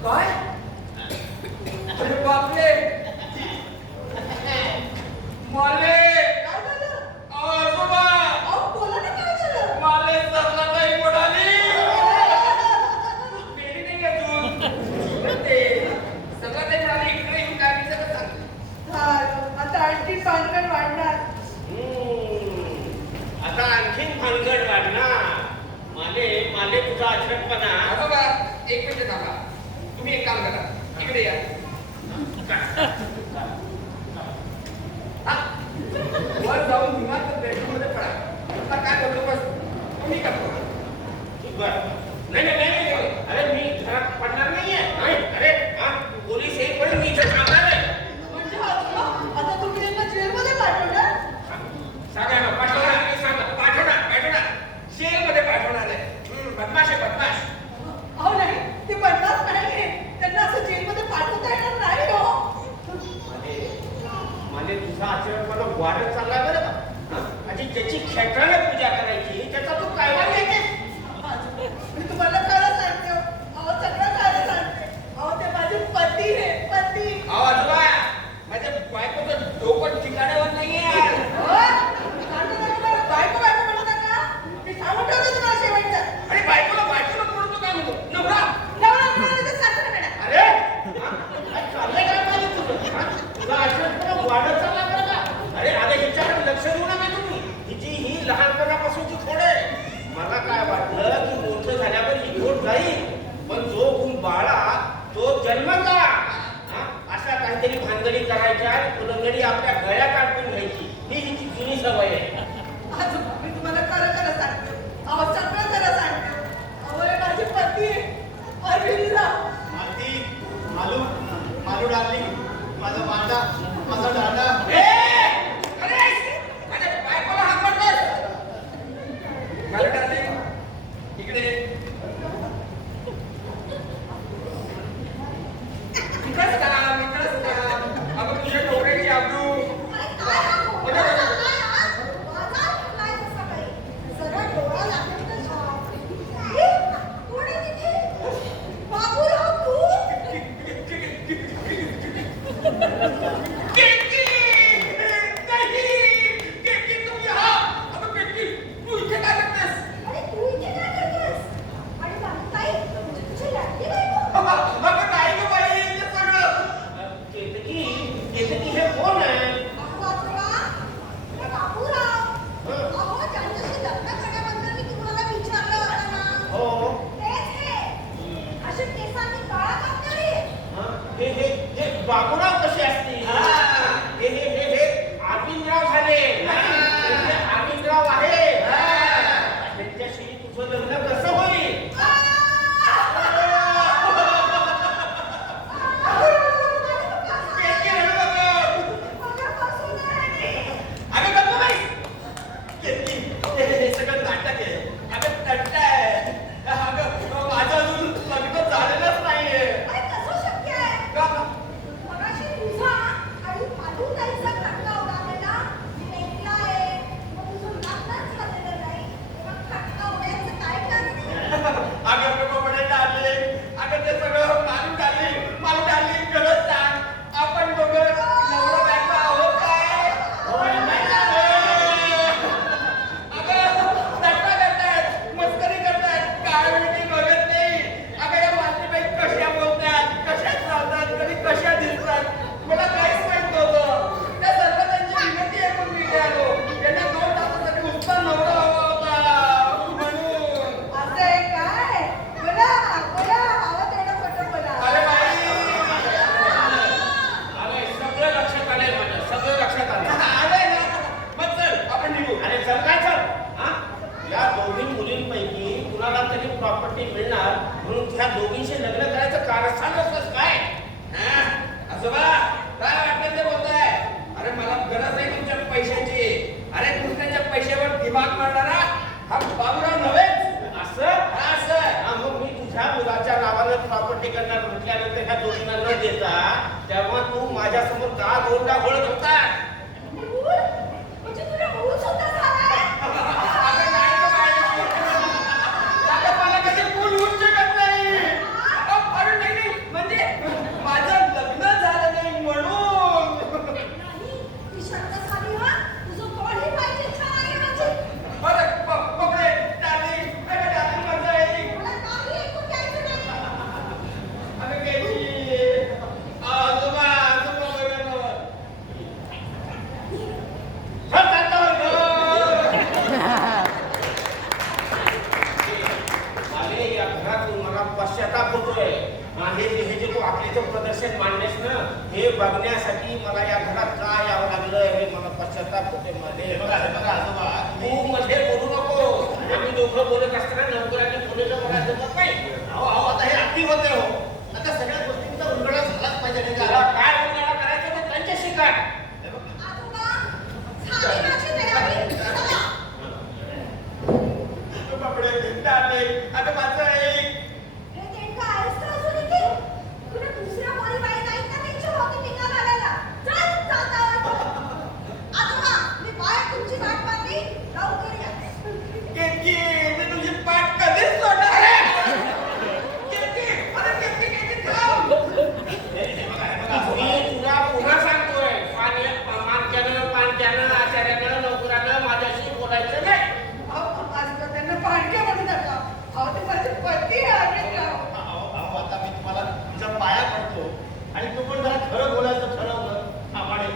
काय? अरे बापरे, माले काय झालं? आजोबा, अहो, बोला ना, काय झालं? माले सरला काही पडाली. मेली नाही अजून. ते सरला काही पडाली. इकडे येऊन काय मी सगळं सांगतो. झालं. आता आणखी भानगड वाढणार. आता आणखीन भानगड वाढणार. माले तुझा अचरटपणा. आजोबा एक मिनिट थांबा. तुम्ही एक काम करा, इकडे या. हा? वर जाऊन निवांत बेडरूम मध्ये पडा. आता काय करतो बस तुम्ही करतो. बर. नाही. अरे मी घरात पडणार नाहीये. नाही. अरे पोलीस येईपर्यंत मी इथे थांबणार आहे. म्हणजे आता तुम्ही त्यांना जेलमध्ये पाठवणार? सांगा ना, पाठवणार की सांगा. पाठवणार. जेलमध्ये पाठवणार आहे. बदमाश आहे, बदमाश. अहो नाही, ते बनणार नाहीये. त्यांना असं जेलमध्ये पाठवता येणार नाही हो. माले तुझा आचरणपणा वाढत चाललाय बरं का. आणि ज्याची खेकड्याला पूजा करायची त्याचा तू काय वागायचे? मी तुम्हाला खरं सांगते हो. अहो, सगळं खरं सांगते. अहो, ते माझे पती आहे, पती. अहो आजोबा, माझ्या बायकोचं डोकं ठिकाणावर नाहीये. हो? सांगते ना तुम्हाला, बायको म्हणू नका. मी सांगून ठेवते तुम्हाला शेवटचं. आणि बायकोला बोलतो काय म्हणतो? नवरा. नवरा म्हणाला तर सासरा म्हणा. अरे काय चाललंय काय माले तुझं? तुझा आचरणपणा वाढत चालला बरं का. अरे हिच्याकडे लक्ष देऊ नका तुम्ही. हिची ही लहानपणापासूनची खोड आहे. मला काय वाटलं की मोठं झाल्यावर ही खोड जाईल, पण जो गुण बाळा तो जन्मता. अशा काहीतरी भानगडी करायच्या, उलंगडी आपल्या गळ्यात अडकून घ्यायची, ही हिची जुनी सवय आहे. आजोबा, मी तुम्हाला खरं सांगते. अहो, सगळं खरं सांगते. अहो, हे माझे पती आहे, अरविंदराव. मालू डार्लिंग, माझा मांडा, माझा दादा. अरे माझ्या बायकोला हात पडतोस. मला डार्लिंग, इकडे ये. इकडंच का? अगं तुझ्या डोक्याची आबरू. केतकी हे कोण आहे? हो. हे बाबूराव कसे असतील? हे अरविंदराव झाले. हे अरविंदराव आहे. त्यांच्याशी तुझं लग्न कसं होईल? प्रॉपर्टी मिळणार म्हणून त्या दोघींशी लग्न करायचं कारस्थान असतंच काय? आजोबा काय वाटलं ते बोलताय? अरे मला गरज नाही तुमच्या का दोनदा घोळत होतात? म्हणजे तुला मूळ सुद्धा झालाय? अगं नाही गं बाई. अगं मला कधी मूल होऊच शकत नाही. अरे नाही, म्हणजे माझं लग्न झालं नाही म्हणून. नाही, ती शर्ट झाली हा. तुझं बॉडी पाहिजे छान आहे माझी. बरं, पकडे, डार्लिंग. अगं डार्लिंग माझं आहे. मला काही ऐकून घ्यायचं नाही. अगं केली. आजोबा बघा ना. अरे या घरातून मला पश्चाताप होतोय. हे जे तू आपल्याचं प्रदर्शन मांडलेस ना, हे बघण्यासाठी मला या घरात का यावं लागलं हे मला पश्चाताप होतोय मध्ये. हे बघा आजोबा, तू मध्ये बोलू नको. आम्ही दोघं बोलत असताना नोकरांनी बोललं मला जमत नाही. अहो आता हे अति होते हो. आता सगळ्या गोष्टींचा उलगडा झालाच पाहिजे नाही तुला का? काय उलगडा करायचं ते त्यांच्याशी काय? हे बघा. आजोबा, झाली माझी तयारी. चला. पकडे, डार्लिंग. अगं माझं आहे. हे नेमकं आहेस का अजून इथे? तुला दुसऱ्या कोणी बाई नाही का त्यांची हॉकी टिंगा घालायला? चल, जाता. आजोबा, मी बाहेर तुमची वाट पाहते. लवकर या. केतकी, मी तुझी पाठ कधीच सोडणार आहे. केतकी, अरे केतकी, थांब. हे बघा मी तुला पुन्हा सांगतोय, पांच्यानं, आचार्यानं, नोकरानं माझ्याशी बोलायचं नाही. आजकाल त्यांना पाणक्या म्हणू नका. अहो ते माझे पती आहेत राव. अहो आता मी तुम्हाला तुमच्या पाया पडतो आणि तो पण जरा खरं बोलायचं ठरवलं आम्हाने.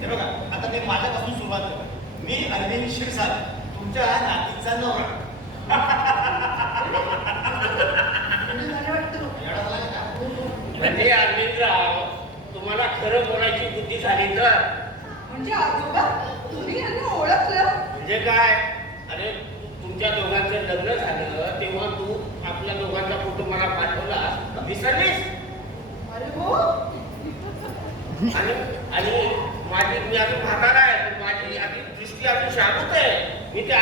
हे बघा आता मी माझ्यापासून सुरुवात करतो. मी अरविंद शिरसाट, तुमच्या नातीचा नवरा. मला वाटतं येडा झाला का? म्हणजे अरविंदराव, तुम्हाला खरं बोलायची बुद्धी झाली तर म्हणजे आजोबा तुम्ही यांना ओळखलं? म्हणजे काय? अरे तुमच्या दोघांचं लग्न झालं तेव्हा तू आपल्या दोघांचा फोटो मला पाठवला, विसरलीस? अरे हो. आणि मी अजून म्हातारा आहे, पण माझी दृष्टी अजून शाबूत आहे. मी त्या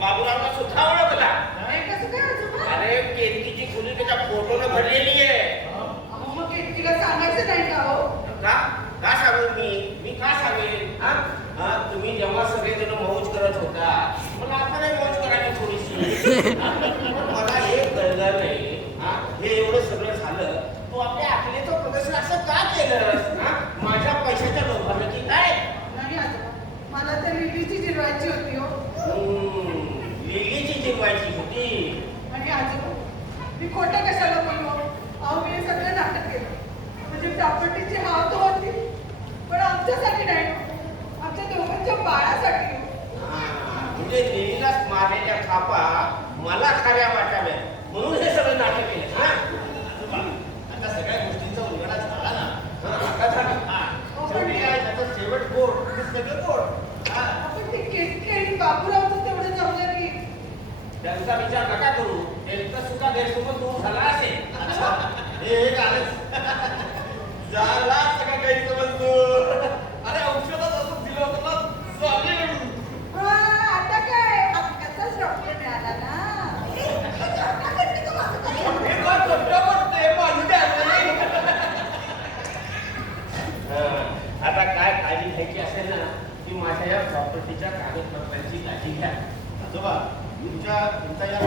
बाबूरावला सुद्धा ओळखला. हे कसं काय आजोबा? अरे केतकीची खोली त्याच्या फोटोनं भरलेली आहे. अहो मग तिला सांगायचं नाही का हो? का सांगू मी का सांगेन? तुम्ही जेव्हा सगळेजण मौज करत होता, मला आता नाही मौज करायची थोडीशी. पण मला एक कळलं नाही, हे एवढं सगळं झालं, तू आपल्या आकलेचं प्रदर्शन असं का केलं? माझ्या पैशाच्या लोभानं की काय? नाही आजोबा, मला तर लिलीची जिरवायची होती हो. लिलीची जिरवायची होती. आणि आजोबा मी खोटं कशाला बोललो? अहो मी हे सगळं नाटक केलं. म्हणजे प्रॉपर्टीची हाव तर होती, पण आमच्यासाठी नाही, आमच्या दोघांच्या बाळासाठी. म्हणजे लिलीलाच मारलेल्या खापा मला खऱ्या वाटाव्या म्हणून हे सगळं नाटक केलं. आजोबा आता सगळ्या गोष्टींचा उलगडा झाला ना. आता झालं. शेवटी काय त्याचं शेवट गोड ते सगळं गोड. आपण ते केतकी आणि बाबूरावचं तेवढं जमलं नाही. त्यांचा विचार नका करू, त्यांचा सुद्धा गैरसमज दूर झाला असेल. हे एक आलंच. झाला सगळा गैरसमज दूर. अरे औषधात असं दिलं होतं ना, चालेल. हा, आता काय हक्काचाच डॉक्टर मिळाला ना. हे काय खोटं बोलतोय, माझं काय नाही. आता काय काळजी घ्यायची असेल ना, की माझ्या या प्रॉपर्टीच्या कागदपत्रांची काळजी घ्या. आजोबा तुमच्या या